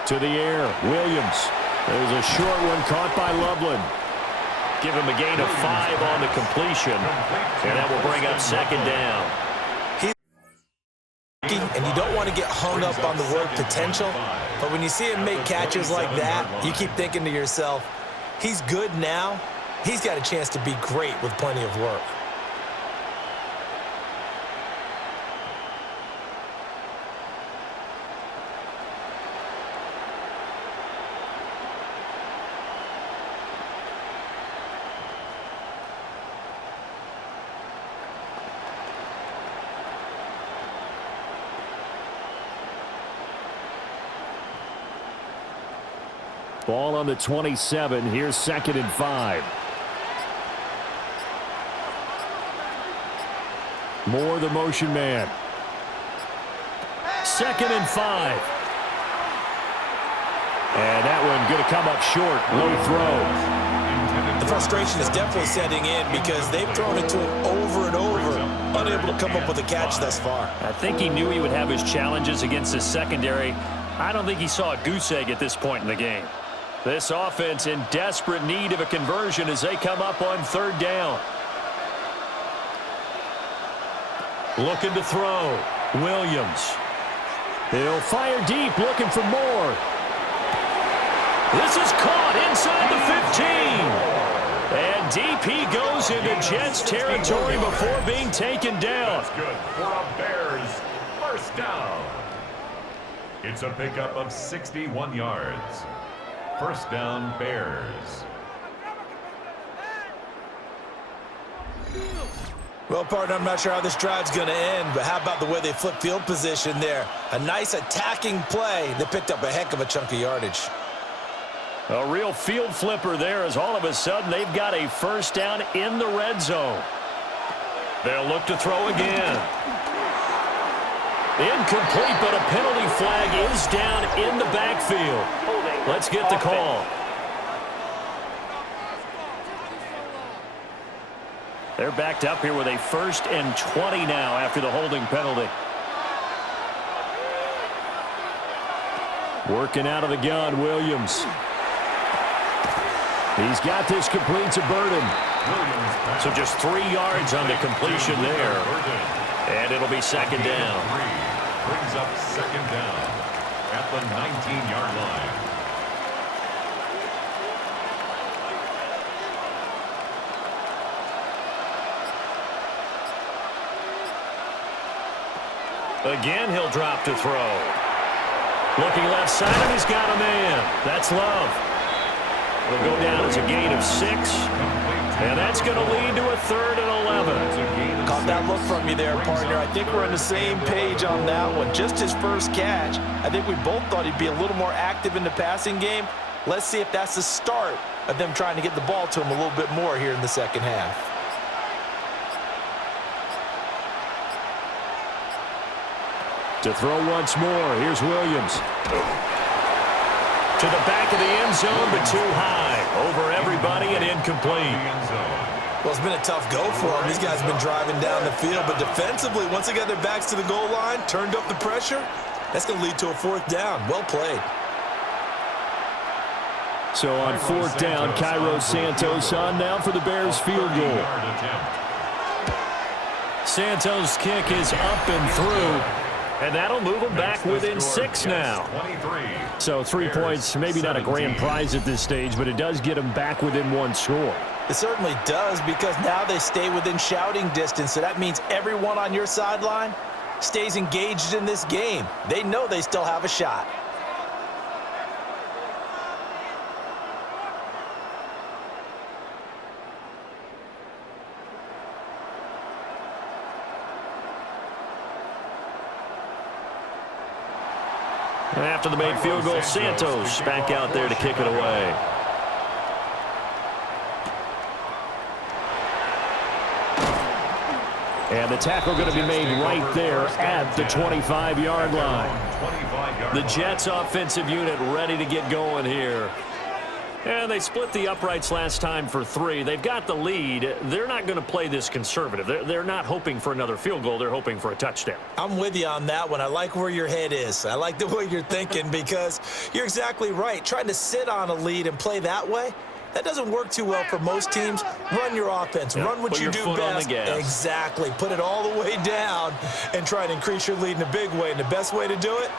To the air, Williams. There's a short one caught by Loveland. Give him a gain of 5 on the completion, and that will bring up 2nd down. And you don't want to get hung up on the word potential, but when you see him make catches like that, you keep thinking to yourself, he's good now. He's got a chance to be great with plenty of work. Ball on the 27. Here's 2nd and 5. Moore, the motion man. 2nd and 5. And that one going to come up short. Low throw. The frustration is definitely setting in because they've thrown it to him over and over, unable to come up with a catch thus far. I think he knew he would have his challenges against his secondary. I don't think he saw a goose egg at this point in the game. This offense in desperate need of a conversion as they come up on 3rd down. Looking to throw. Williams. He'll fire deep, looking for more. This is caught inside the 15. And deep he goes into Jets territory before being taken down. That's good for a Bears first down. It's a pickup of 61 yards. First down, Bears. Well, partner, I'm not sure how this drive's going to end, but how about the way they flip field position there? A nice attacking play that picked up a heck of a chunk of yardage. A real field flipper there as all of a sudden they've got a first down in the red zone. They'll look to throw again. Incomplete, but a penalty flag is down in the backfield. Let's get the call. They're backed up here with a 1st and 20 now after the holding penalty. Working out of the gun, Williams. He's got this, completes a Burden. So just 3 yards on the completion there. And it'll be 2nd down. Brings up 2nd down at the 19-yard line. Again, he'll drop to throw. Looking left side, and he's got a man. That's Love. It'll go down as a gain of 6. And that's going to lead to a 3rd and 11. Caught that look from you there, partner. I think we're on the same page on that one. Just his first catch. I think we both thought he'd be a little more active in the passing game. Let's see if that's the start of them trying to get the ball to him a little bit more here in the second half. To throw once more, here's Williams. To the back of the end zone, but too high. Over everybody and incomplete. Well, it's been a tough go for them. These guys have been driving down the field, but defensively, once they got their backs to the goal line, turned up the pressure, that's going to lead to a 4th down. Well played. So on 4th down, Cairo Santos on now for the Bears field goal. Santos' kick is up and through. And that'll move them back within 6 now. So 3 points, maybe not a grand prize at this stage, but it does get them back within 1 score. It certainly does, because now they stay within shouting distance. So that means everyone on your sideline stays engaged in this game. They know they still have a shot. After the made field goal, Santos back out there to kick it away. And the tackle going to be made right there at the 25-yard line. The Jets offensive unit ready to get going here. And they split the uprights last time for 3. They've got the lead. They're not going to play this conservative. They're not hoping for another field goal. They're hoping for a touchdown. I'm with you on that one. I like where your head is. I like the way you're thinking, because you're exactly right. Trying to sit on a lead and play that way, that doesn't work too well for most teams. Run your offense. Run what you do best. Exactly. Put it all the way down and try to increase your lead in a big way. And the best way to do it,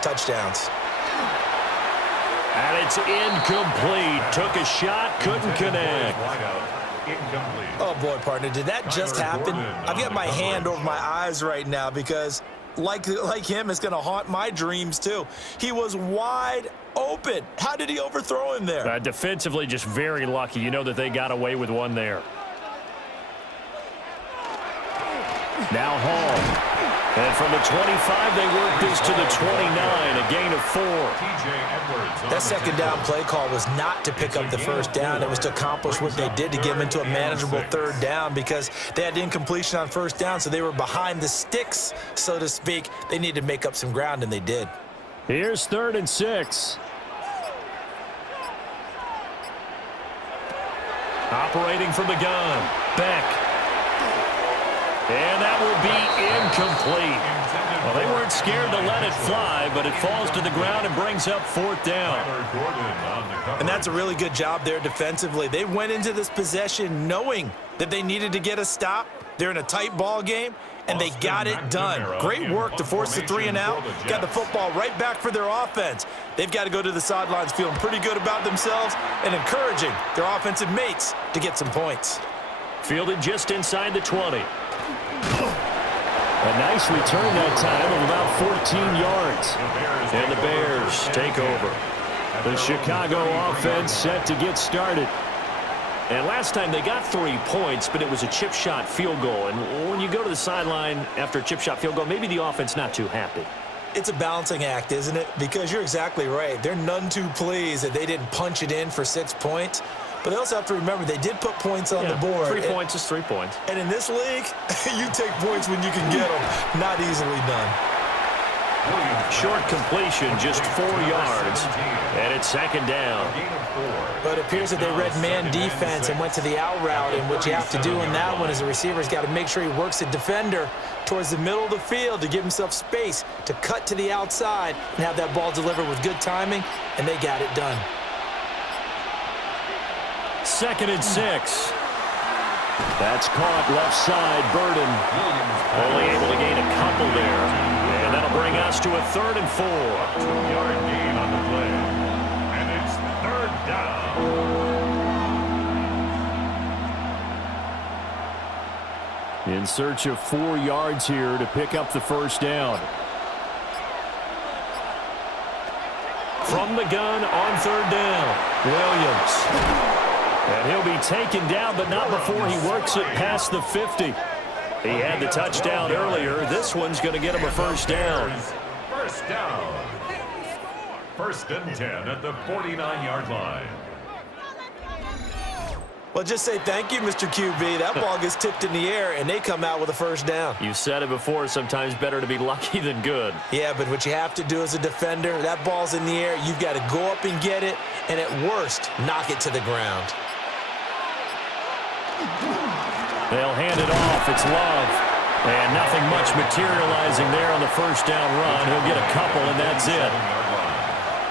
touchdowns. And it's incomplete. Took a shot, couldn't connect. Oh, boy, partner, did that just happen? I've got my hand over my eyes right now, because like him, it's going to haunt my dreams, too. He was wide open. How did he overthrow him there? Defensively, just very lucky. You know that they got away with one there. Now Hall. And from the 25, they work this to the 29, a gain of 4. That second down play call was not to pick up the first down. It was to accomplish what they did, to get them into a manageable 3rd down, because they had incompletion on 1st down, so they were behind the sticks, so to speak. They needed to make up some ground, and they did. Here's 3rd and 6. Operating from the gun. Beck. And that will be incomplete. Well, they weren't scared to let it fly, but it falls to the ground and brings up 4th down. And that's a really good job there defensively. They went into this possession knowing that they needed to get a stop. They're in a tight ball game, and they got it done. Great work to force the 3 and out. Got the football right back for their offense. They've got to go to the sidelines feeling pretty good about themselves and encouraging their offensive mates to get some points. Fielded just inside the 20. A nice return that time of about 14 yards. And the Bears take over. The Chicago offense set to get started. And last time they got 3 points, but it was a chip shot field goal. And when you go to the sideline after a chip shot field goal, maybe the offense not too happy. It's a balancing act, isn't it? Because you're exactly right. They're none too pleased that they didn't punch it in for 6 points. But they also have to remember they did put points on the board. 3 points is 3 points. And in this league, you take points when you can get them. Not easily done. Short completion, just 4 yards, and it's second down. But it appears that they read man defense and went to the out route, and what you have to do in that one is the receiver's got to make sure he works the defender towards the middle of the field to give himself space to cut to the outside and have that ball delivered with good timing, and they got it done. 2nd and 6. That's caught left side. Burden Only able to gain a couple there. And that'll bring us to a 3rd and 4. 2-yard gain on the play. And it's 3rd down. in search of 4 yards here to pick up the first down. From the gun on 3rd down, Williams. And he'll be taken down, but not before he works it past the 50. He had the touchdown earlier. This one's going to get him a first down. First down. 1st and 10 at the 49-yard line. Well, just say thank you, Mr. QB. That ball gets tipped in the air, and they come out with a first down. You said it before, sometimes better to be lucky than good. Yeah, but what you have to do as a defender, that ball's in the air, you've got to go up and get it, and at worst, knock it to the ground. They'll hand it off. It's Love. And nothing much materializing there on the first down run. He'll get a couple, and that's it.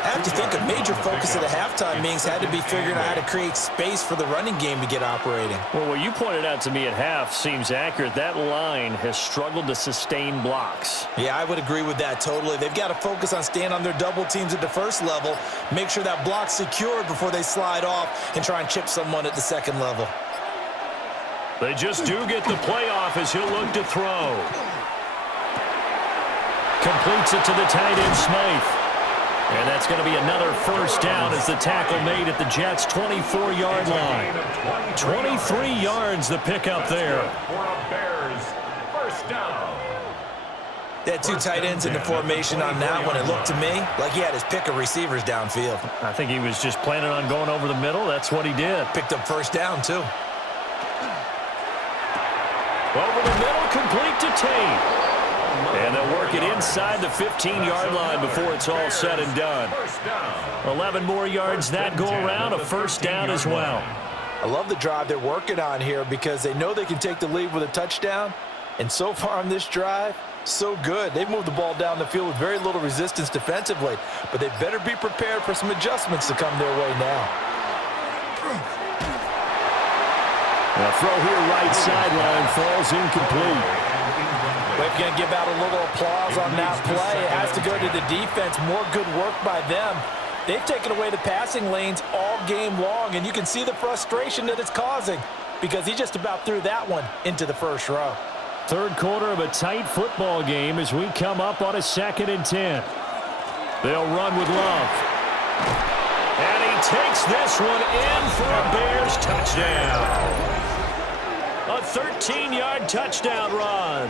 I have to think a major focus of the halftime meetings had to be figuring out how to create space for the running game to get operating. Well, what you pointed out to me at half seems accurate. That line has struggled to sustain blocks. Yeah, I would agree with that totally. They've got to focus on staying on their double teams at the first level, make sure that block's secured before they slide off and try and chip someone at the second level. They just do get the playoff as he'll look to throw. Completes it to the tight end, Smythe. And that's going to be another first down as the tackle made at the Jets' 24-yard line. 23 yards the pickup there. For a Bears first down. They had 2 tight ends in the formation on that one. It looked to me like he had his pick of receivers downfield. I think he was just planning on going over the middle. That's what he did. Picked up first down, too. Over the middle, complete to Tate. And they'll work it inside the 15-yard line before it's all said and done. 11 more yards that go around, a first down as well. I love the drive they're working on here because they know they can take the lead with a touchdown. And so far on this drive, so good. They've moved the ball down the field with very little resistance defensively, but they better be prepared for some adjustments to come their way now. A throw here right sideline falls incomplete. We're going to give out a little applause on that play. It has to go to the defense. More good work by them. They've taken away the passing lanes all game long, and you can see the frustration that it's causing because he just about threw that one into the first row. 3rd quarter of a tight football game as we come up on a 2nd and 10. They'll run with Love. And he takes this one in for a Bears touchdown. A 13-yard touchdown run.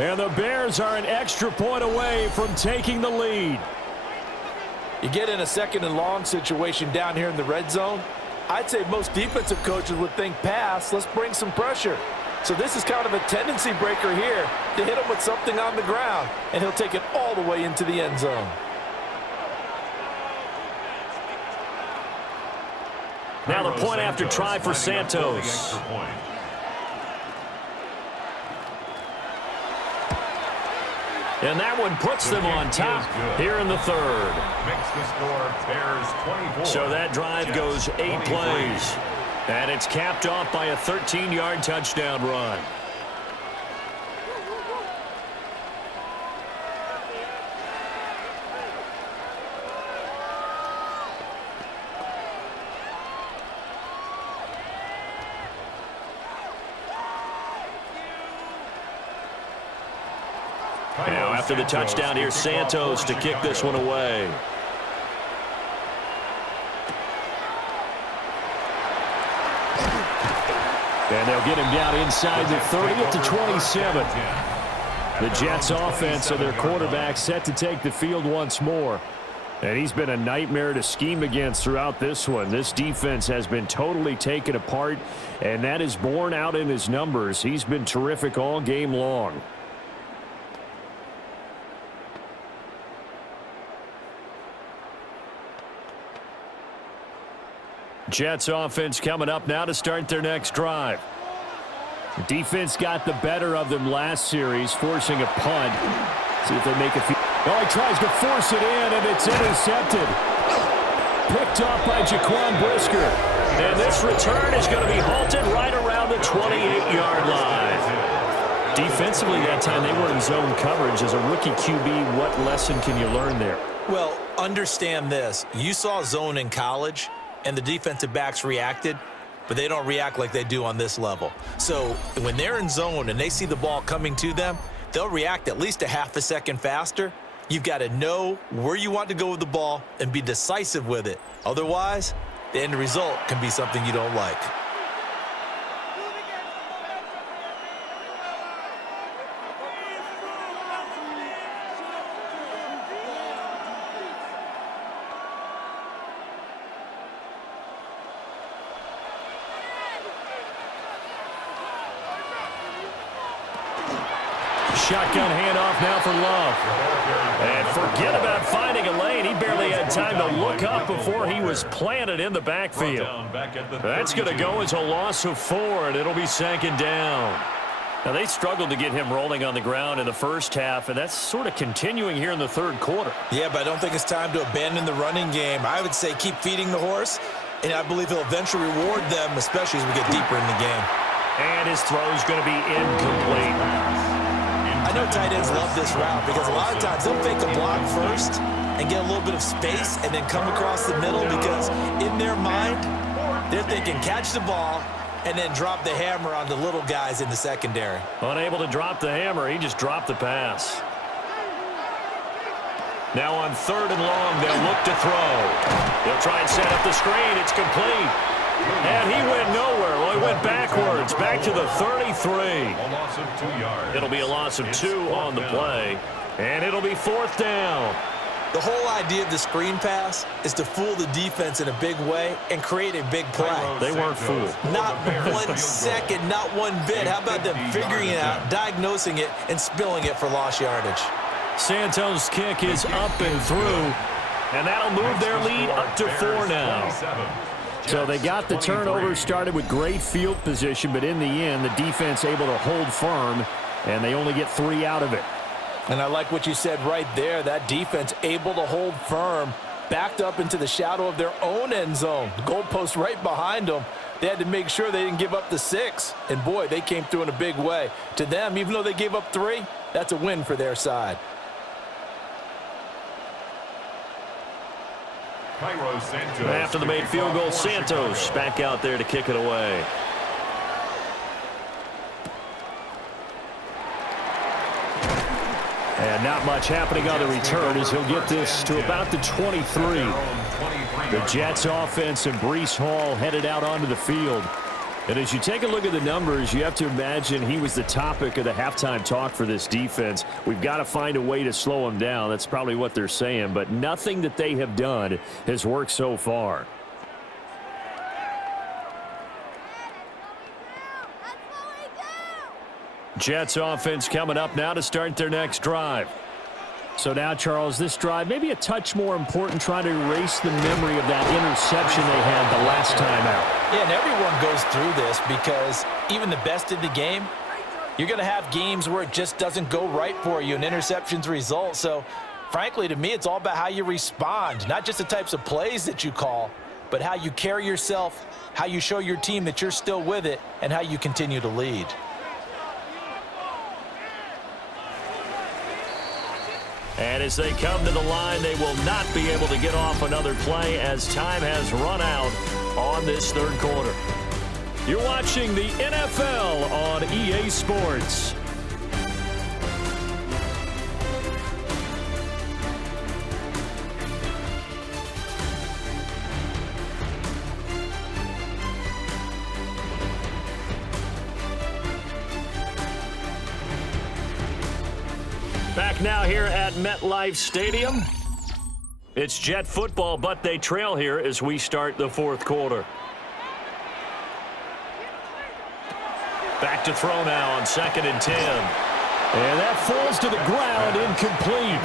And the Bears are an extra point away from taking the lead. You get in a 2nd and long situation down here in the red zone, I'd say most defensive coaches would think pass, let's bring some pressure. So this is kind of a tendency breaker here to hit him with something on the ground, and he'll take it all the way into the end zone. Now the point after try for Santos. And that one puts them on top here in the 3rd. Makes the score Bears 24. So that drive goes 8 plays. And it's capped off by a 13-yard touchdown run. Now after the touchdown, here's Santos to kick this one away. And they'll get him down inside the 30 at the 27. The Jets offense and their quarterback set to take the field once more. And he's been a nightmare to scheme against throughout this one. This defense has been totally taken apart, and that is borne out in his numbers. He's been terrific all game long. Jets offense coming up now to start their next drive. The defense got the better of them last series, forcing a punt. See if they make a few. Oh, he tries to force it in, and it's intercepted. Picked off by Jaquan Brisker. And this return is going to be halted right around the 28-yard line. Defensively that time, they were in zone coverage. As a rookie QB, what lesson can you learn there? Well, understand this. You saw zone in college, and the defensive backs reacted, but they don't react like they do on this level. So when they're in zone and they see the ball coming to them, they'll react at least a half a second faster. You've got to know where you want to go with the ball and be decisive with it. Otherwise, the end result can be something you don't like. Shotgun handoff now for Love. And forget about finding a lane. He barely had time to look up before he was planted in the backfield. That's going to go as a loss of 4, and it'll be second down. Now, they struggled to get him rolling on the ground in the first half, and that's sort of continuing here in the third quarter. Yeah, but I don't think it's time to abandon the running game. I would say keep feeding the horse, and I believe he'll eventually reward them, especially as we get deeper in the game. And his throw is going to be incomplete. I know tight ends love this route because a lot of times they'll fake a block first and get a little bit of space and then come across the middle because in their mind, they're thinking catch the ball and then drop the hammer on the little guys in the secondary. Unable to drop the hammer, he just dropped the pass. Now on 3rd and long, they'll look to throw. They'll try and set up the screen. It's complete. And he went nowhere. Well, he went backwards, back to the 33. A loss of 2 yards. It'll be a loss of 2 on the play, and it'll be 4th down. The whole idea of the screen pass is to fool the defense in a big way and create a big play. They weren't fooled. Not 1 second, not 1 bit. How about them figuring it out, diagnosing it, and spilling it for lost yardage? Santos' kick is up and through, and that'll move their lead up to 4 now. So they got the turnover started with great field position, but in the end, the defense able to hold firm, and they only get 3 out of it. And I like what you said right there. That defense able to hold firm, backed up into the shadow of their own end zone. The goalpost right behind them. They had to make sure they didn't give up the 6. And, boy, they came through in a big way. To them, even though they gave up 3, that's a win for their side. After the made field goal, Santos back out there to kick it away. And not much happening on the return as he'll get this to about the 23. The Jets offense and Breece Hall headed out onto the field. And as you take a look at the numbers, you have to imagine he was the topic of the halftime talk for this defense. We've got to find a way to slow him down. That's probably what they're saying. But nothing that they have done has worked so far. Jets offense coming up now to start their next drive. So now, Charles, this drive maybe a touch more important, trying to erase the memory of that interception they had the last time out. Yeah, and everyone goes through this because even the best in the game, you're going to have games where it just doesn't go right for you, and interceptions result. So, frankly, to me, it's all about how you respond, not just the types of plays that you call, but how you carry yourself, how you show your team that you're still with it, and how you continue to lead. And as they come to the line, they will not be able to get off another play as time has run out on this third quarter. You're watching the NFL on EA Sports. Back now here at MetLife Stadium. It's Jet football, but they trail here as we start the fourth quarter. Back to throw now on 2nd and 10. And that falls to the ground, incomplete.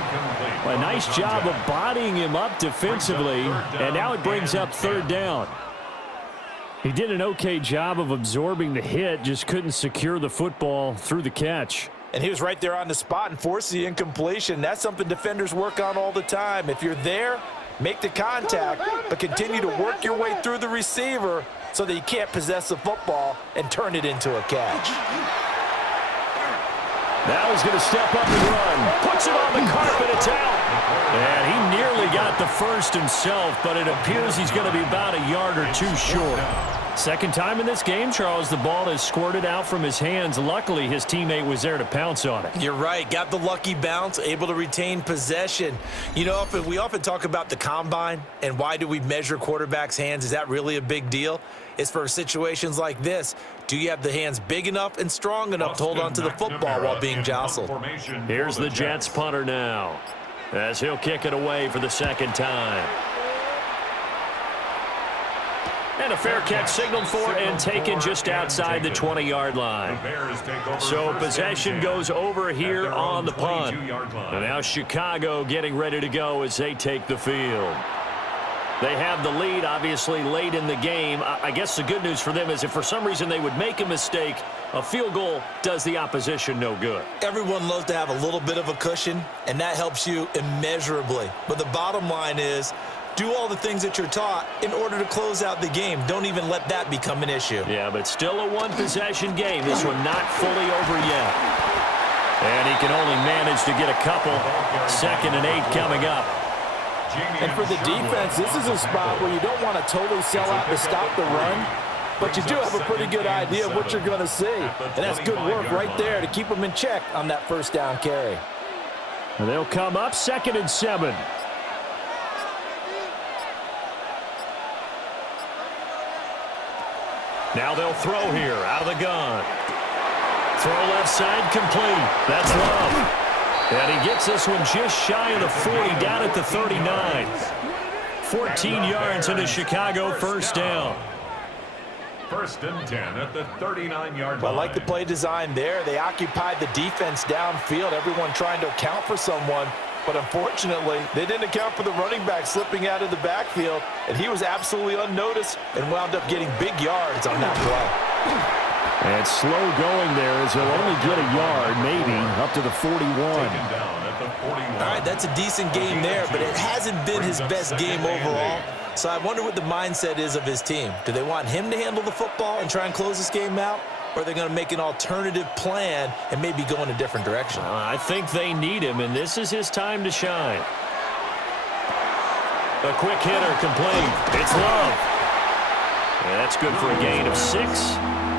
A nice job of bodying him up defensively, and now it brings up 3rd down. He did an okay job of absorbing the hit, just couldn't secure the football through the catch. And he was right there on the spot and forced the incompletion. That's something defenders work on all the time. If you're there, make the contact, but continue to work your way through the receiver so that you can't possess the football and turn it into a catch. Now he's going to step up and run. Puts it on the carpet. It's out. And he nearly got the first himself, but it appears he's going to be about a yard or two short. Second time in this game, Charles, the ball has squirted out from his hands. Luckily, his teammate was there to pounce on it. You're right. Got the lucky bounce, able to retain possession. You know, we often talk about the combine and why do we measure quarterbacks' hands. Is that really a big deal? It's for situations like this. Do you have the hands big enough and strong enough to hold on to the football while being jostled? Here's the Jets punter now, as he'll kick it away for the second time. And a fair catch signaled for and taken just outside the 20-yard line. So possession goes over here on the punt. And now Chicago getting ready to go as they take the field. They have the lead, obviously, late in the game. I guess the good news for them is if for some reason they would make a mistake, a field goal does the opposition no good. Everyone loves to have a little bit of a cushion, and that helps you immeasurably. But the bottom line is, do all the things that you're taught in order to close out the game. Don't even let that become an issue. Yeah, but still a one-possession game. This one not fully over yet. And he can only manage to get a couple. 2nd and 8 coming up. And for the defense, this is a spot where you don't want to totally sell out to stop the run, but you do have a pretty good idea of what you're going to see. And that's good work right there to keep them in check on that first down carry. And they'll come up 2nd and 7. Now they'll throw here out of the gun. Throw left side complete. That's Love. And he gets this one just shy of the 40, down at the 39. 14 yards and a Chicago first down. 1st and 10 at the 39-yard line. I like the play design there. They occupied the defense downfield, everyone trying to account for someone. But unfortunately, they didn't account for the running back slipping out of the backfield, and he was absolutely unnoticed and wound up getting big yards on that play. And slow going there as he'll only get a yard, maybe, up to the 41. All right, that's a decent game there, but it hasn't been his best game overall. So I wonder what the mindset is of his team. Do they want him to handle the football and try and close this game out? Or are they going to make an alternative plan and maybe go in a different direction? I think they need him, and this is his time to shine. A quick hitter complete. It's Love. And that's good for a gain of 6.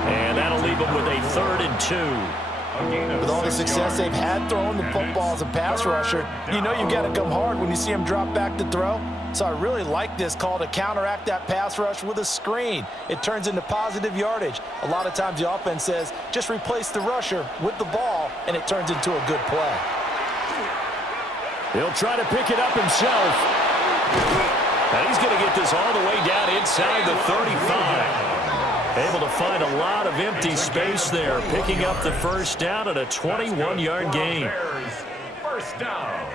And that'll leave them with a 3rd and 2. With all the success they've had throwing the football as a pass rusher, you know you've got to come hard when you see him drop back to throw. So I really like this call to counteract that pass rush with a screen. It turns into positive yardage. A lot of times the offense says, just replace the rusher with the ball, and it turns into a good play. He'll try to pick it up himself. And he's going to get this all the way down inside the 35. Able to find a lot of empty space there, picking up the first down at a 21-yard gain. First down.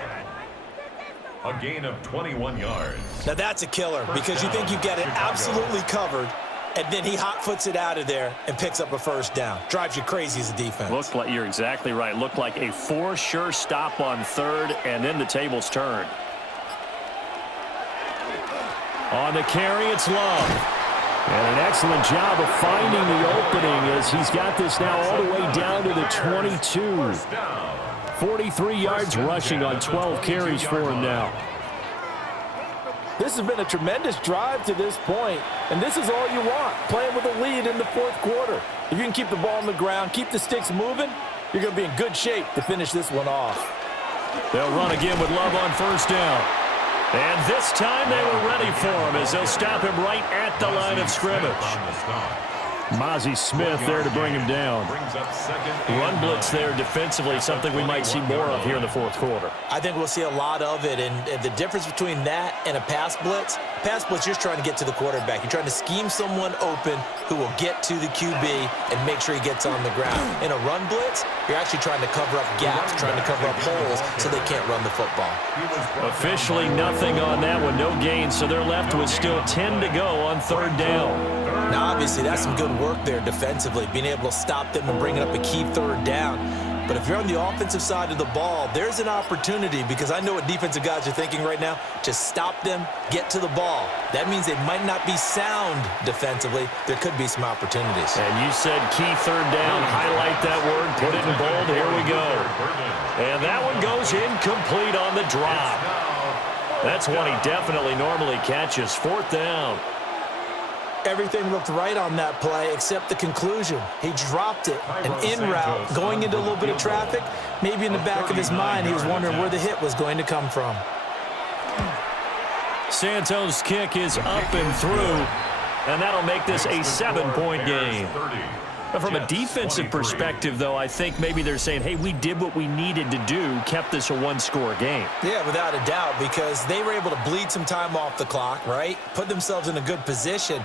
A gain of 21 yards. Now that's a killer because you think you've got it absolutely covered, and then he hot-foots it out of there and picks up a first down. Drives you crazy as a defense. Looked like, you're exactly right. Looked like a for-sure stop on 3rd, and then the tables turned. On the carry, it's Love. And an excellent job of finding the opening as he's got this now all the way down to the 22. 43 yards rushing on 12 carries for him now. This has been a tremendous drive to this point, and this is all you want, playing with a lead in the 4th quarter. If you can keep the ball on the ground, keep the sticks moving, you're going to be in good shape to finish this one off. They'll run again with Love on first down. And this time they were ready for him as they'll stop him right at the line of scrimmage. Mozzie Smith there to bring him down. Run blitz there defensively, something we might see more of here in the 4th quarter. I think we'll see a lot of it, and the difference between that and a pass blitz, you're trying to get to the quarterback. You're trying to scheme someone open who will get to the QB and make sure he gets on the ground. In a run blitz, you're actually trying to cover up gaps, trying to cover up holes so they can't run the football. Officially nothing on that one, no gain, so they're left with still 10 to go on 3rd down. Now, obviously, obviously, that's some good work there defensively, being able to stop them and bringing up a key third down. But if you're on the offensive side of the ball, there's an opportunity, because I know what defensive guys are thinking right now. Just stop them, get to the ball. That means they might not be sound defensively. There could be some opportunities. And you said key third down. Highlight that word. Put it in bold. Here we go. And that one goes incomplete on the drop. That's one he definitely normally catches. Fourth down. Everything looked right on that play except the conclusion. He dropped it. An in route, going into a little bit of traffic. Maybe in the back of his mind, he was wondering where the hit was going to come from. Santos' kick is up and through, and that'll make this a 7-point game. But from a defensive perspective, though, I think maybe they're saying, hey, we did what we needed to do, kept this a one-score game. Yeah, without a doubt, because they were able to bleed some time off the clock, right? Put themselves in a good position,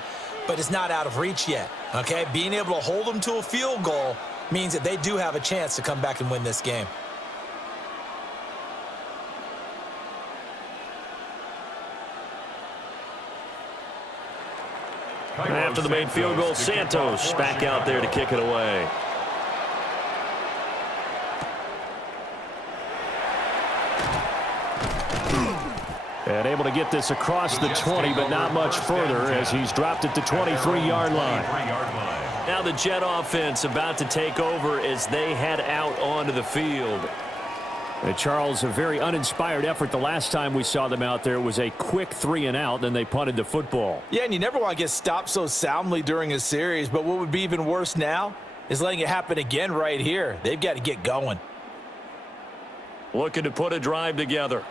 but it's not out of reach yet, okay? Being able to hold them to a field goal means that they do have a chance to come back and win this game. After the main field goal, Santos back out there to kick it away. And able to get this across the 20, but not much further as he's dropped it to 23-yard line. Now the Jet offense about to take over as they head out onto the field. Charles, a very uninspired effort the last time we saw them out there. It was a quick 3-and-out, then they punted the football. Yeah, and you never want to get stopped so soundly during a series, but what would be even worse now is letting it happen again right here. They've got to get going. Looking to put a drive together.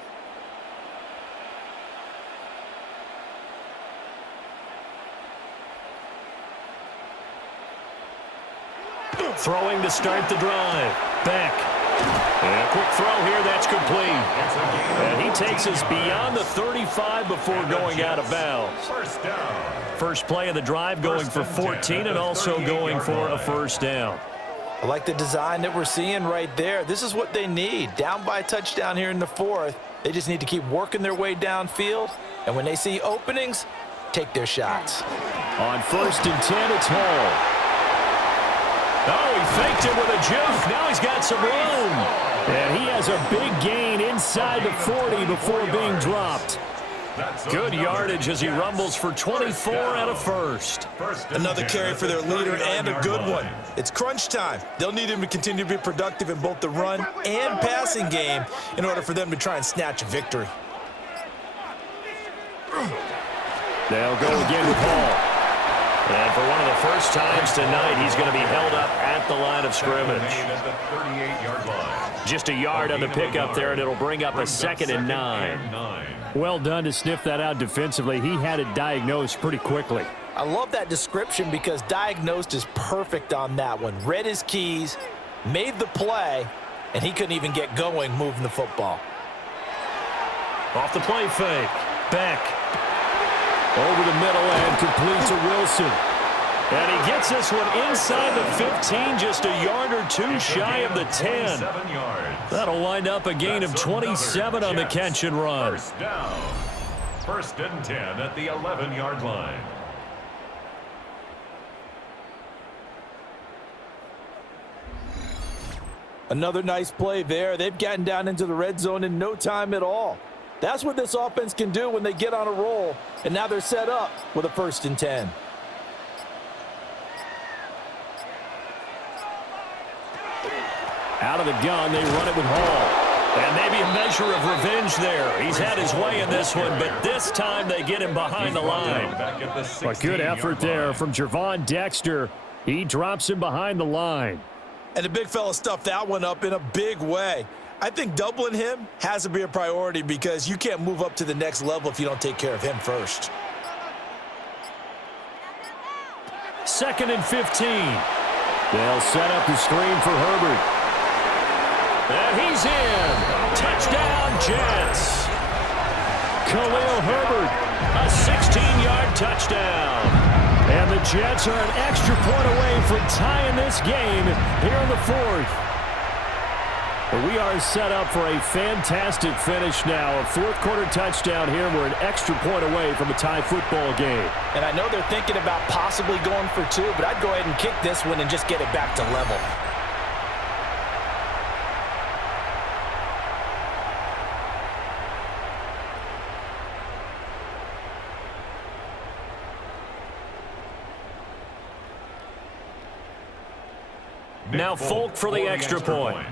Throwing to start the drive. Beck. And a quick throw here, that's complete. And he takes us beyond the 35 before going out of bounds. First play of the drive going for 14 and also going for a first down. I like the design that we're seeing right there. This is what they need. Down by a touchdown here in the fourth. They just need to keep working their way downfield. And when they see openings, take their shots. On 1st and 10, it's Hall. Oh, he faked it with a juke. Now he's got some room. And he has a big gain inside the 40 before being dropped. Good yardage as he rumbles for 24 out of first. Another carry for their leader and a good one. It's crunch time. They'll need him to continue to be productive in both the run and passing game in order for them to try and snatch a victory. They'll go again with Hall. And for one of the first times tonight, he's going to be held up at the line of scrimmage. Just a yard on the pickup there, and it'll bring up a 2nd and 9. Well done to sniff that out defensively. He had it diagnosed pretty quickly. I love that description because diagnosed is perfect on that one. Read his keys, made the play, and he couldn't even get going moving the football. Off the play fake. Beck. Over the middle and complete to Wilson. And he gets this one inside the 15, just a yard or two shy of the 10. That'll wind up a gain of 27 on the catch and run. First down. 1st and 10 at the 11-yard line. Another nice play there. They've gotten down into the red zone in no time at all. That's what this offense can do when they get on a roll, and now they're set up with a 1st and 10. Out of the gun, they run it with Hall. And maybe a measure of revenge there. He's had his way in this one, but this time they get him behind the line. A good effort there from Gervon Dexter. He drops him behind the line. And the big fella stuffed that one up in a big way. I think doubling him has to be a priority because you can't move up to the next level if you don't take care of him first. 2nd and 15. They'll set up the screen for Herbert. And he's in. Touchdown, Jets. Khalil Herbert. A 16-yard touchdown. And the Jets are an extra point away from tying this game here in the fourth. We are set up for a fantastic finish now. A fourth-quarter touchdown here. We're an extra point away from a tie football game. And I know they're thinking about possibly going for two, but I'd go ahead and kick this one and just get it back to level. Now Folk for the extra point.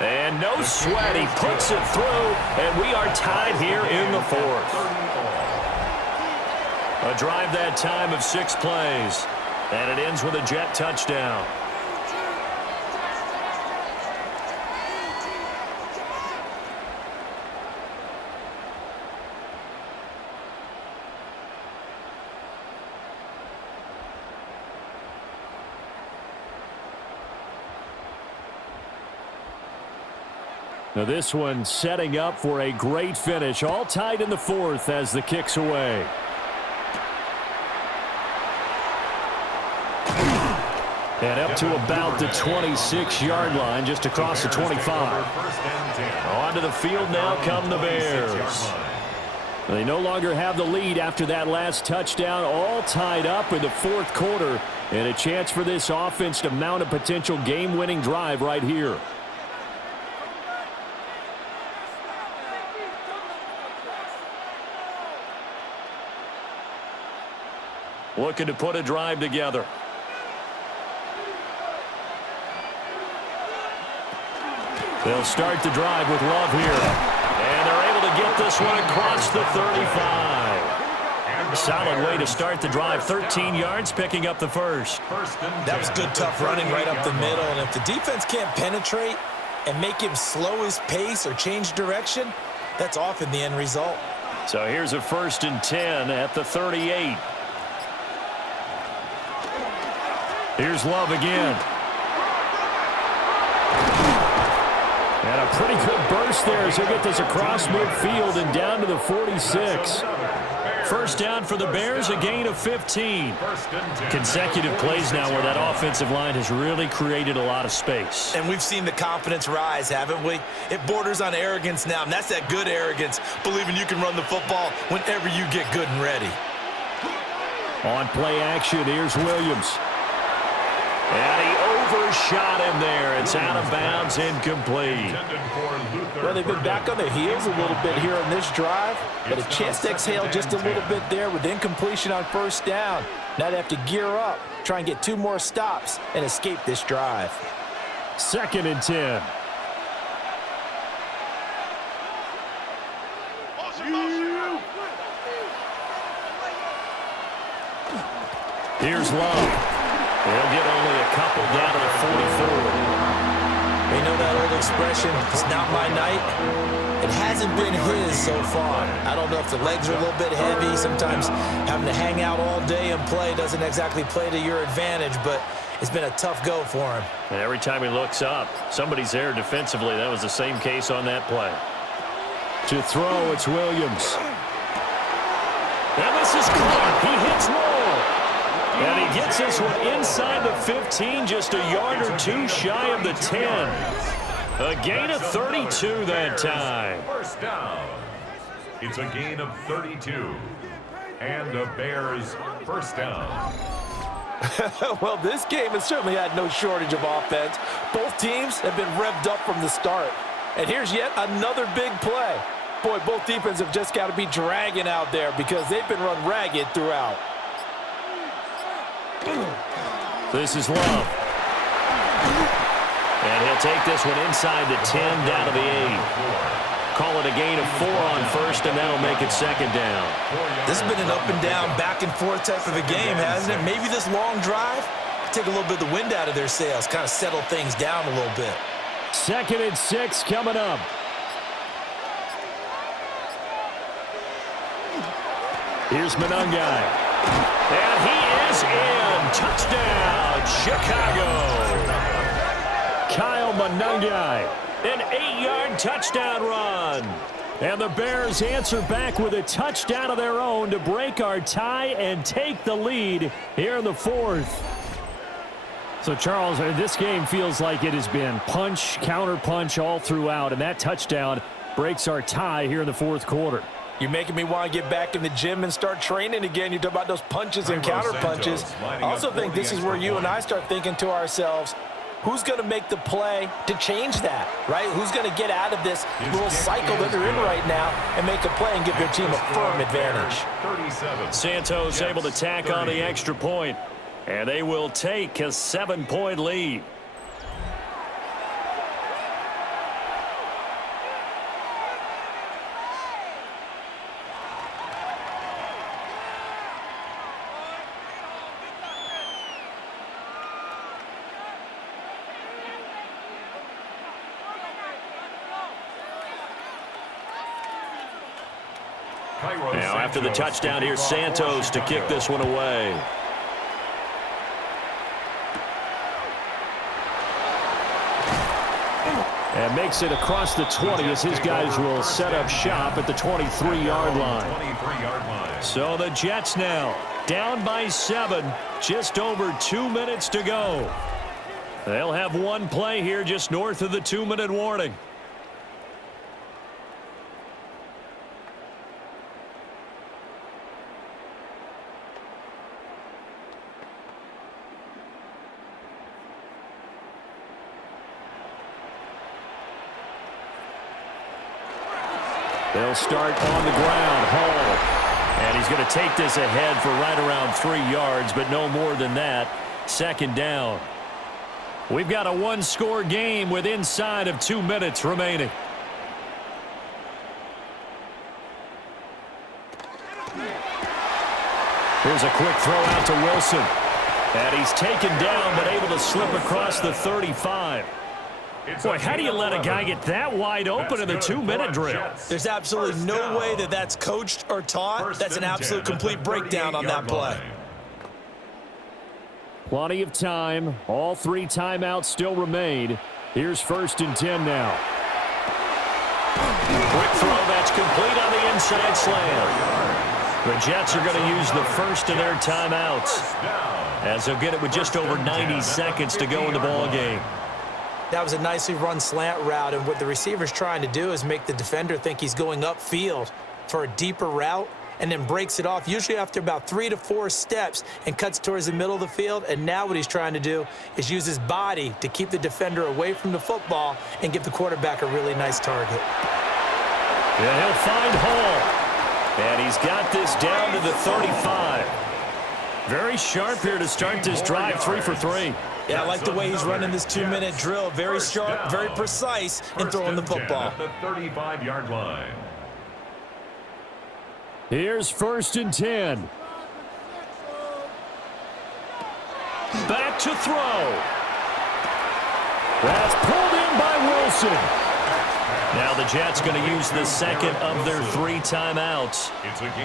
And no sweat, he puts it through, and we are tied here in the fourth. A drive that time of 6 plays, and it ends with a Jet touchdown. Now this one setting up for a great finish. All tied in the fourth as the kick's away. And up to about the 26-yard line, just across the 25. Onto the field now come the Bears. They no longer have the lead after that last touchdown. All tied up in the fourth quarter. And a chance for this offense to mount a potential game-winning drive right here. Looking to put a drive together. They'll start the drive with Love here. And they're able to get this one across the 35. Solid way to start the drive. 13 yards, picking up the first. That was good, tough running right up the middle. And if the defense can't penetrate and make him slow his pace or change direction, that's often the end result. So here's a 1st and 10 at the 38. Here's Love again. And a pretty good burst there as he'll get this across midfield and down to the 46. First down for the Bears, a gain of 15. Consecutive plays now where that offensive line has really created a lot of space. And we've seen the confidence rise, haven't we? It borders on arrogance now, and that's that good arrogance, believing you can run the football whenever you get good and ready. On play action, here's Williams. And he overshot him there. It's out of bounds, incomplete. Well, they've been back on their heels a little bit here on this drive, but a chance to exhale just a little bit there with incompletion on first down. Now they have to gear up, try and get 2 more stops, and escape this drive. 2nd and 10. Here's Love. They'll get only a couple down to the 44. You know that old expression, it's not my night? It hasn't been his so far. I don't know if the legs are a little bit heavy. Sometimes having to hang out all day and play doesn't exactly play to your advantage, but it's been a tough go for him. And every time he looks up, somebody's there defensively. That was the same case on that play. To throw, it's Williams. And this is caught. He hits Moore. And he gets this one inside the 15, just a yard or 2 shy of the 10. A gain of 32 that time. First down. It's a gain of 32. And the Bears first down. Well, this game has certainly had no shortage of offense. Both teams have been revved up from the start. And here's yet another big play. Boy, both defenses have just got to be dragging out there because they've been run ragged throughout. This is Love. And he'll take this one inside the 10 down to the 8. Call it a gain of 4 on first, and that'll make it 2nd down. This has been an up and down, back and forth type of a game, hasn't it? Maybe this long drive take a little bit of the wind out of their sails, kind of settle things down a little bit. 2nd and 6 coming up. Here's Manungai. And he is in. Touchdown, Chicago. Kyle Manungai, an 8-yard touchdown run. And the Bears answer back with a touchdown of their own to break our tie and take the lead here in the fourth. So, Charles, this game feels like it has been punch, counter-punch all throughout, and that touchdown breaks our tie here in the fourth quarter. You're making me want to get back in the gym and start training again. You talk about those punches and counter punches. I also think this is where you and I start thinking to ourselves, who's going to make the play to change that, right? Who's going to get out of this little cycle that they're in right now and make a play and give their team a firm advantage? Santos able to tack on the extra point, and they will take a 7-point lead. Now after the touchdown, here's Santos to kick this one away. And makes it across the 20 as his guys will set up shop at the 23-yard line. So the Jets now down by 7, just over 2 minutes to go. They'll have one play here just north of the 2-minute warning. They'll start on the ground. Hall. And he's going to take this ahead for right around 3 yards, but no more than that. Second down. We've got a one-score game with inside of 2 minutes remaining. Here's a quick throw out to Wilson. And he's taken down, but able to slip across the 35. Boy, how do you let a guy get that wide open in the 2-minute drill? There's absolutely no way that that's coached or taught. That's an absolute complete breakdown on that play. Plenty of time. All 3 timeouts still remain. Here's 1st and 10 now. Quick throw that's complete on the inside slam. The Jets are going to use the first of their timeouts, as they'll get it with just over 90 seconds to go in the ball game. That was a nicely run slant route, and what the receiver's trying to do is make the defender think he's going upfield for a deeper route and then breaks it off, usually after about 3 to 4 steps, and cuts towards the middle of the field. And now what he's trying to do is use his body to keep the defender away from the football and give the quarterback a really nice target. Yeah, he'll find Hall. And he's got this down to the 35. Very sharp here to start this drive, 3 for 3. Yeah, I like the way he's running this 2-minute drill. Very sharp, very precise in throwing the football. At the 35-yard line. Here's 1st and 10. Back to throw. That's pulled in by Wilson. Now the Jets going to use the second of their 3 timeouts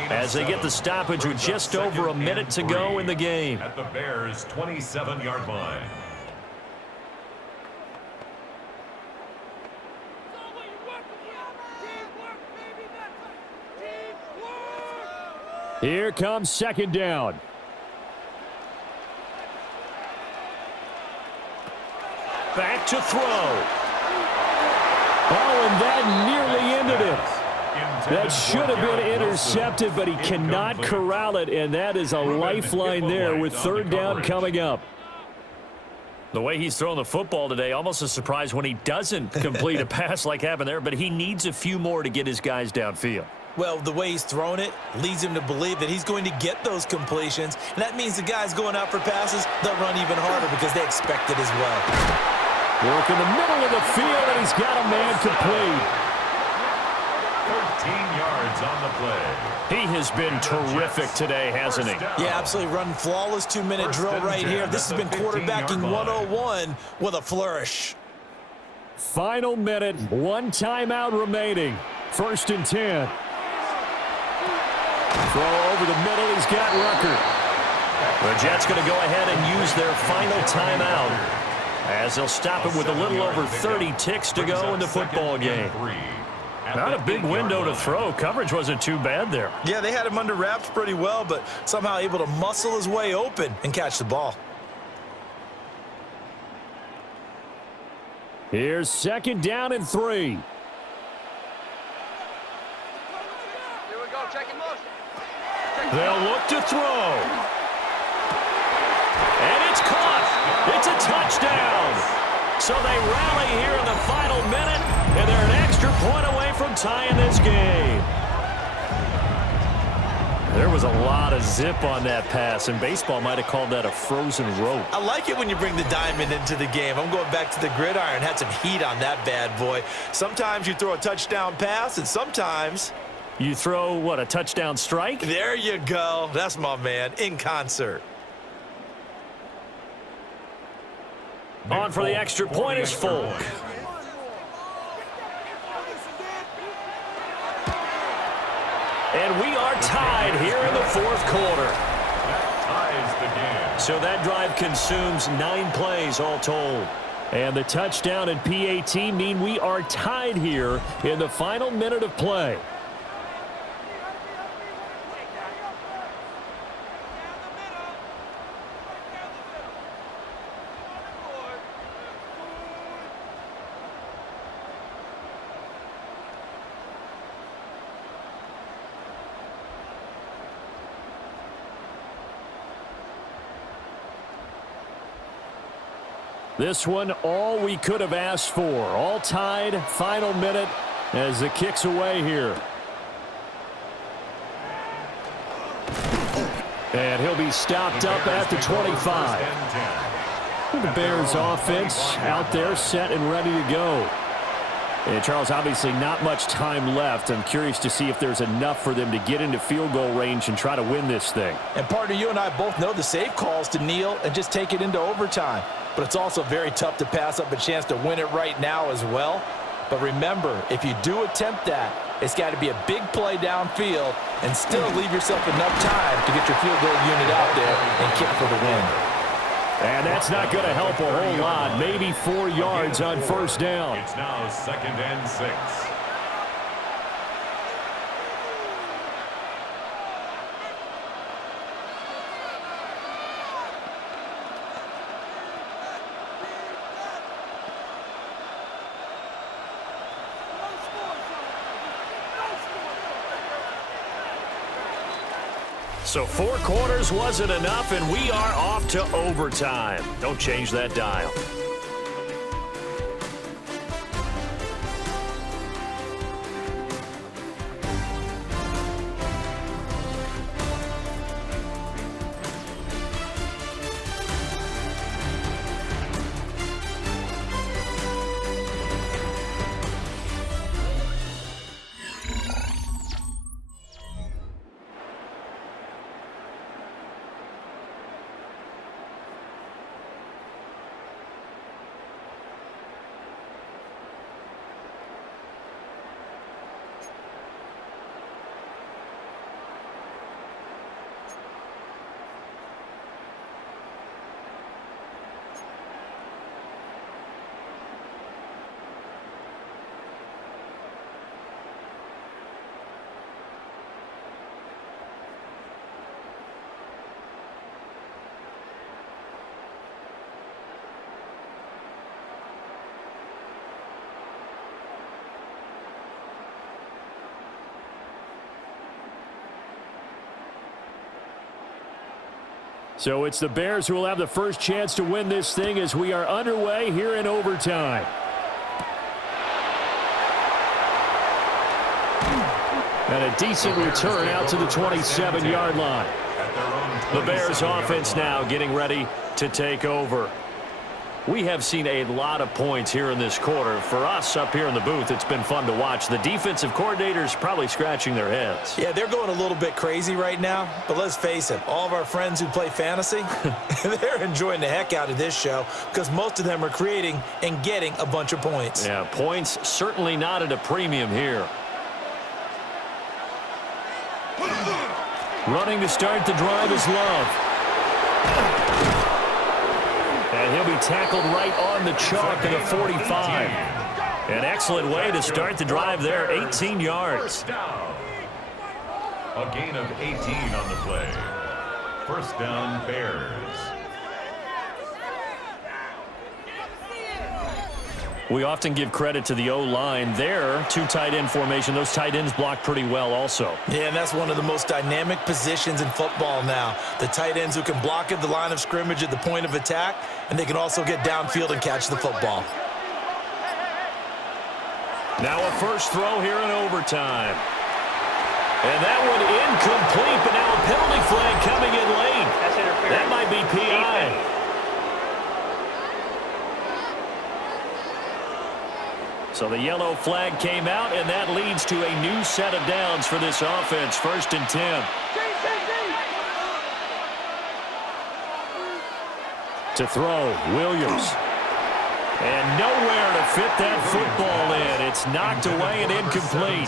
as they get the stoppage with just over a minute to go in the game. At the Bears' 27-yard line. Here comes 2nd down. Back to throw. Oh, and that nearly ended it. That should have been intercepted, but he cannot corral it, and that is a lifeline there with 3rd down coming up. The way he's throwing the football today, almost a surprise when he doesn't complete a pass like happened there, but he needs a few more to get his guys downfield. Well, the way he's thrown it leads him to believe that he's going to get those completions, and that means the guys going out for passes, they'll run even harder because they expect it as well. Work in the middle of the field, and he's got a man complete. 13 yards on the play. He has been terrific today, hasn't he? Yeah, absolutely. Running flawless 2-minute drill right here. This has been quarterbacking 101 with a flourish. Final minute, 1 timeout remaining. 1st and 10. Throw over the middle, he's got Rucker. The Jets going to go ahead and use their final timeout, as they'll stop it with a little over 30 ticks to go in the football game. Not a big window to throw. Coverage wasn't too bad there. Yeah, they had him under wraps pretty well, but somehow able to muscle his way open and catch the ball. Here's 2nd down and 3. Here we go, checking motion. They'll look to throw. And it's caught. It's a touchdown. So they rally here in the final minute, and they're an extra point away from tying this game. There was a lot of zip on that pass, and baseball might have called that a frozen rope. I like it when you bring the diamond into the game. I'm going back to the gridiron. Had some heat on that bad boy. Sometimes you throw a touchdown pass, and sometimes you throw, what, a touchdown strike? There you go. That's my man, in concert. On for the extra point is Folk. And we are tied here in the 4th quarter. That ties the game. So that drive consumes 9 plays all told. And the touchdown and PAT mean we are tied here in the final minute of play. This one, all we could have asked for. All tied, final minute as the kick's away here. And he'll be stopped up at the 25. The Bears offense out there set and ready to go. And Charles, obviously not much time left. I'm curious to see if there's enough for them to get into field goal range and try to win this thing. And partner, you and I both know the safe calls to kneel and just take it into overtime. But it's also very tough to pass up a chance to win it right now as well. But remember, if you do attempt that, it's got to be a big play downfield and still leave yourself enough time to get your field goal unit out there and kick for the win. And that's not going to help a whole lot. Maybe 4 yards on 1st down. It's now 2nd and 6. So 4 quarters wasn't enough, and we are off to overtime. Don't change that dial. So it's the Bears who will have the first chance to win this thing as we are underway here in overtime. And a decent return out to the 27-yard line. The Bears offense now getting ready to take over. We have seen a lot of points here in this quarter. For us up here in the booth, it's been fun to watch. The defensive coordinators probably scratching their heads. Yeah, they're going a little bit crazy right now. But let's face it, all of our friends who play fantasy, they're enjoying the heck out of this show because most of them are creating and getting a bunch of points. Yeah, points certainly not at a premium here. Running to start the drive is Love. And he'll be tackled right on the chalk at the 45. An excellent way to start the drive there, 18 yards. First down. A gain of 18 on the play. First down, Bears. We often give credit to the O-line there. Two tight end formation. Those tight ends block pretty well also. Yeah, and that's one of the most dynamic positions in football now. The tight ends who can block at the line of scrimmage at the point of attack, and they can also get downfield and catch the football. Now a first throw here in overtime. And that one incomplete, but now a penalty flag coming in late. That's interference. That might be PI. Defense. So the yellow flag came out, and that leads to a new set of downs for this offense. First and 10. To throw, Williams. And nowhere to fit that football in. It's knocked away and incomplete.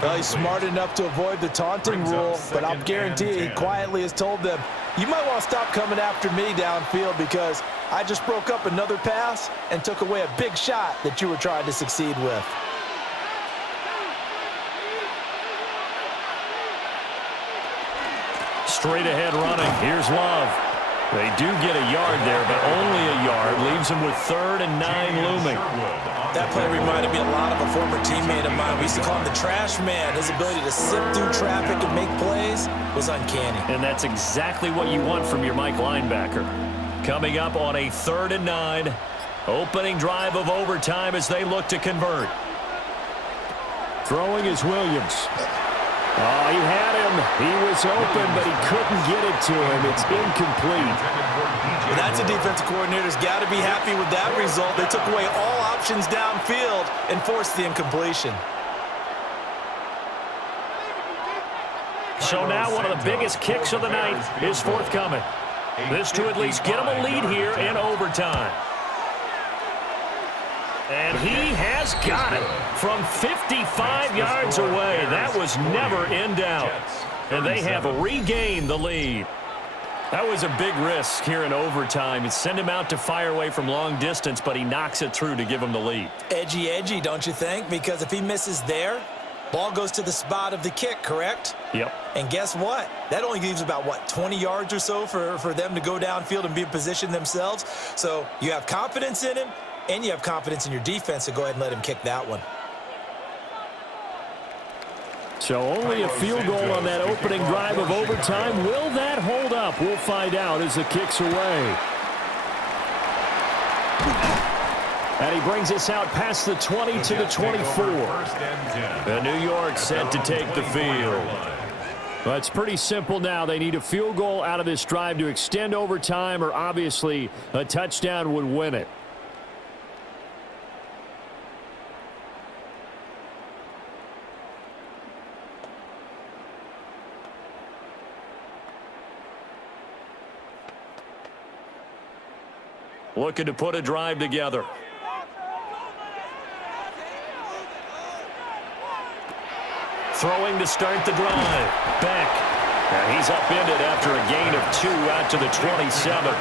Well, he's smart enough to avoid the taunting rule, but I'll guarantee he quietly has told them, you might want to stop coming after me downfield because I just broke up another pass and took away a big shot that you were trying to succeed with. Straight ahead running. Here's Love. They do get a yard there, but only a yard. Leaves them with 3rd and 9 looming. That play reminded me a lot of a former teammate of mine. We used to call him the trash man. His ability to sift through traffic and make plays was uncanny. And that's exactly what you want from your Mike linebacker. Coming up on a 3rd and 9. Opening drive of overtime as they look to convert. Throwing is Williams. Oh, he had him. He was open, but he couldn't get it to him. It's incomplete. Well, that's a defensive coordinator's got to be happy with that result. They took away all options downfield and forced the incompletion. So now one of the biggest kicks of the night is forthcoming. This to at least get him a lead here in overtime. And he has got it from 55 yards away. That was never in doubt. And they have regained the lead. That was a big risk here in overtime. You send him out to fire away from long distance, but he knocks it through to give him the lead. Edgy, don't you think? Because if he misses there, ball goes to the spot of the kick, correct? Yep. And guess what? That only leaves about, 20 yards or so for them to go downfield and be in position themselves. So you have confidence in him, and you have confidence in your defense to go ahead and let him kick that one. So only a field goal on that opening drive of overtime. Will that hold up? We'll find out as the kick's away. And he brings us out past the 20 to the 24. And New York set to take the field. Well, it's pretty simple now. They need a field goal out of this drive to extend overtime, or obviously a touchdown would win it. Looking to put a drive together. Throwing to start the drive. Beck. And he's upended after a gain of 2 out to the 27.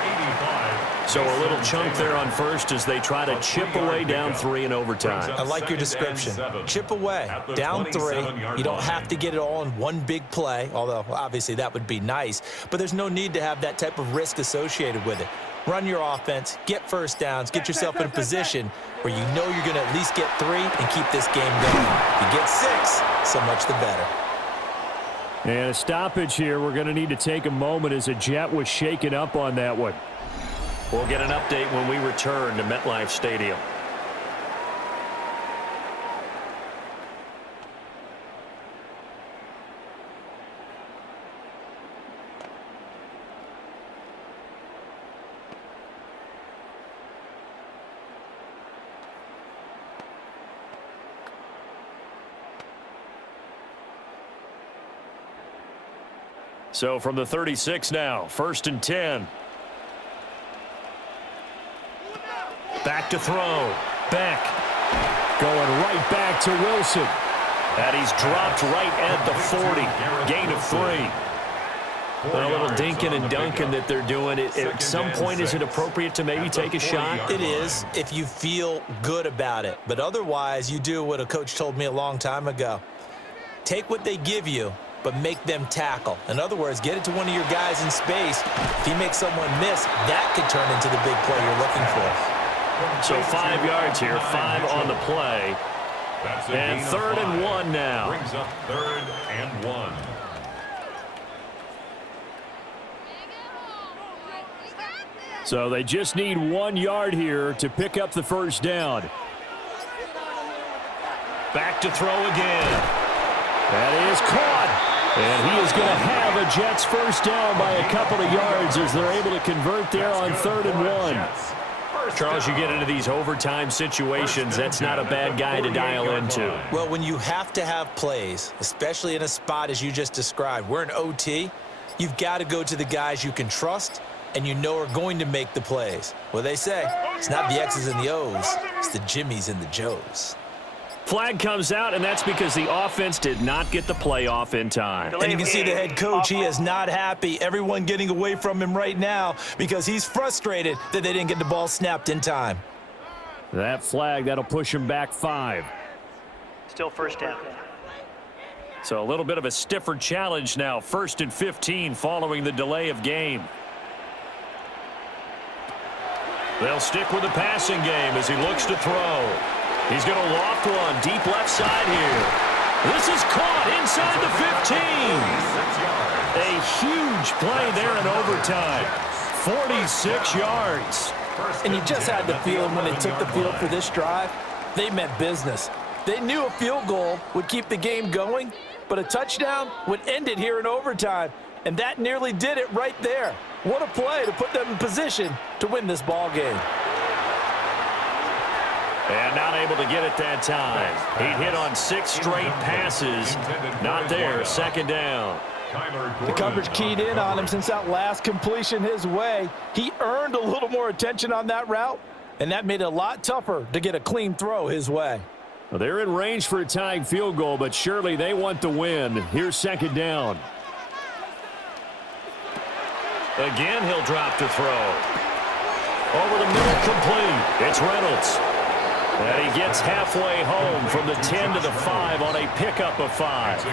So a little chunk there on first as they try to chip away down 3 in overtime. I like your description. Chip away, down 3. You don't have to get it all in one big play, although obviously that would be nice. But there's no need to have that type of risk associated with it. Run your offense, get first downs, get yourself in a position where you know you're going to at least get 3 and keep this game going. If you get 6, so much the better. And a stoppage here. We're going to need to take a moment as a Jet was shaken up on that one. We'll get an update when we return to MetLife Stadium. So from the 36 now, 1st and 10. Back to throw. Beck. Going right back to Wilson. And he's dropped right at the 40. Gain of 3. A little dinking and dunking that they're doing. At some point, is it appropriate to maybe take a shot? It is, if you feel good about it. But otherwise, you do what a coach told me a long time ago. Take what they give you, but make them tackle. In other words, get it to one of your guys in space. If he makes someone miss, that could turn into the big play you're looking for. So 5 yards here, 5 on the play. And 3rd and 1 now. Brings up 3rd and 1. So they just need 1 yard here to pick up the first down. Back to throw again. That is caught. And he is going to have a Jets first down by a couple of yards as they're able to convert there on 3rd and 1. Charles, you get into these overtime situations, that's not a bad guy to dial into. Well, when you have to have plays, especially in a spot as you just described, we're in OT, you've got to go to the guys you can trust and you know are going to make the plays. Well, they say it's not the X's and the O's, it's the Jimmies and the Joes. Flag comes out, and that's because the offense did not get the play off in time. And you can see the head coach, he is not happy. Everyone getting away from him right now because he's frustrated that they didn't get the ball snapped in time. That flag, that'll push him back 5. Still first down. So a little bit of a stiffer challenge now. 1st and 15 following the delay of game. They'll stick with the passing game as he looks to throw. He's going to loft one deep left side here. This is caught inside the 15. A huge play there in overtime. 46 yards. And you just had the feeling when they took the field for this drive, they meant business. They knew a field goal would keep the game going, but a touchdown would end it here in overtime. And that nearly did it right there. What a play to put them in position to win this ball game. And not able to get it that time. He hit on 6 straight passes. Not there. 2nd down. The coverage keyed in on him since that last completion his way. He earned a little more attention on that route, and that made it a lot tougher to get a clean throw his way. Well, they're in range for a tying field goal, but surely they want the win. Here's 2nd down. Again, he'll drop to throw. Over the middle, complete. It's Reynolds. And he gets halfway home from the 10 to the 5 on a pickup of 5.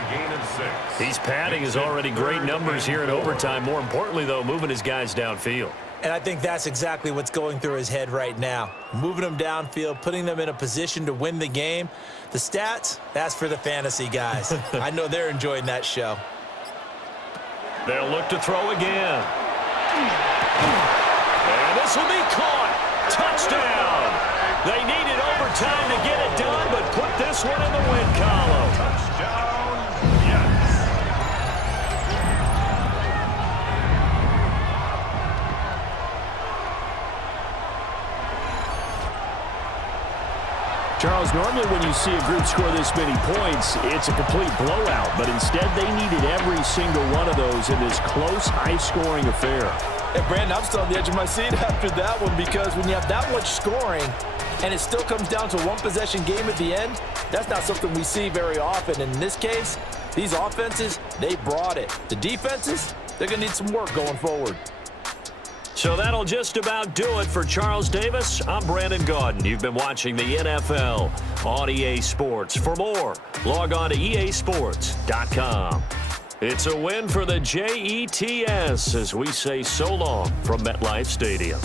He's padding his already great numbers here in overtime. More importantly, though, moving his guys downfield. And I think that's exactly what's going through his head right now. Moving them downfield, putting them in a position to win the game. The stats, that's for the fantasy guys. I know they're enjoying that show. They'll look to throw again. And this will be caught. Touchdown. They needed overtime to get it done, but put this one in the win column. Touchdown, yes. Charles, normally when you see a group score this many points, it's a complete blowout, but instead they needed every single one of those in this close, high-scoring affair. And Brandon, I'm still on the edge of my seat after that one because when you have that much scoring and it still comes down to one possession game at the end, that's not something we see very often. And in this case, these offenses, they brought it. The defenses, they're going to need some work going forward. So that'll just about do it for Charles Davis. I'm Brandon Gaudin. You've been watching the NFL on EA Sports. For more, log on to easports.com. It's a win for the Jets as we say so long from MetLife Stadium.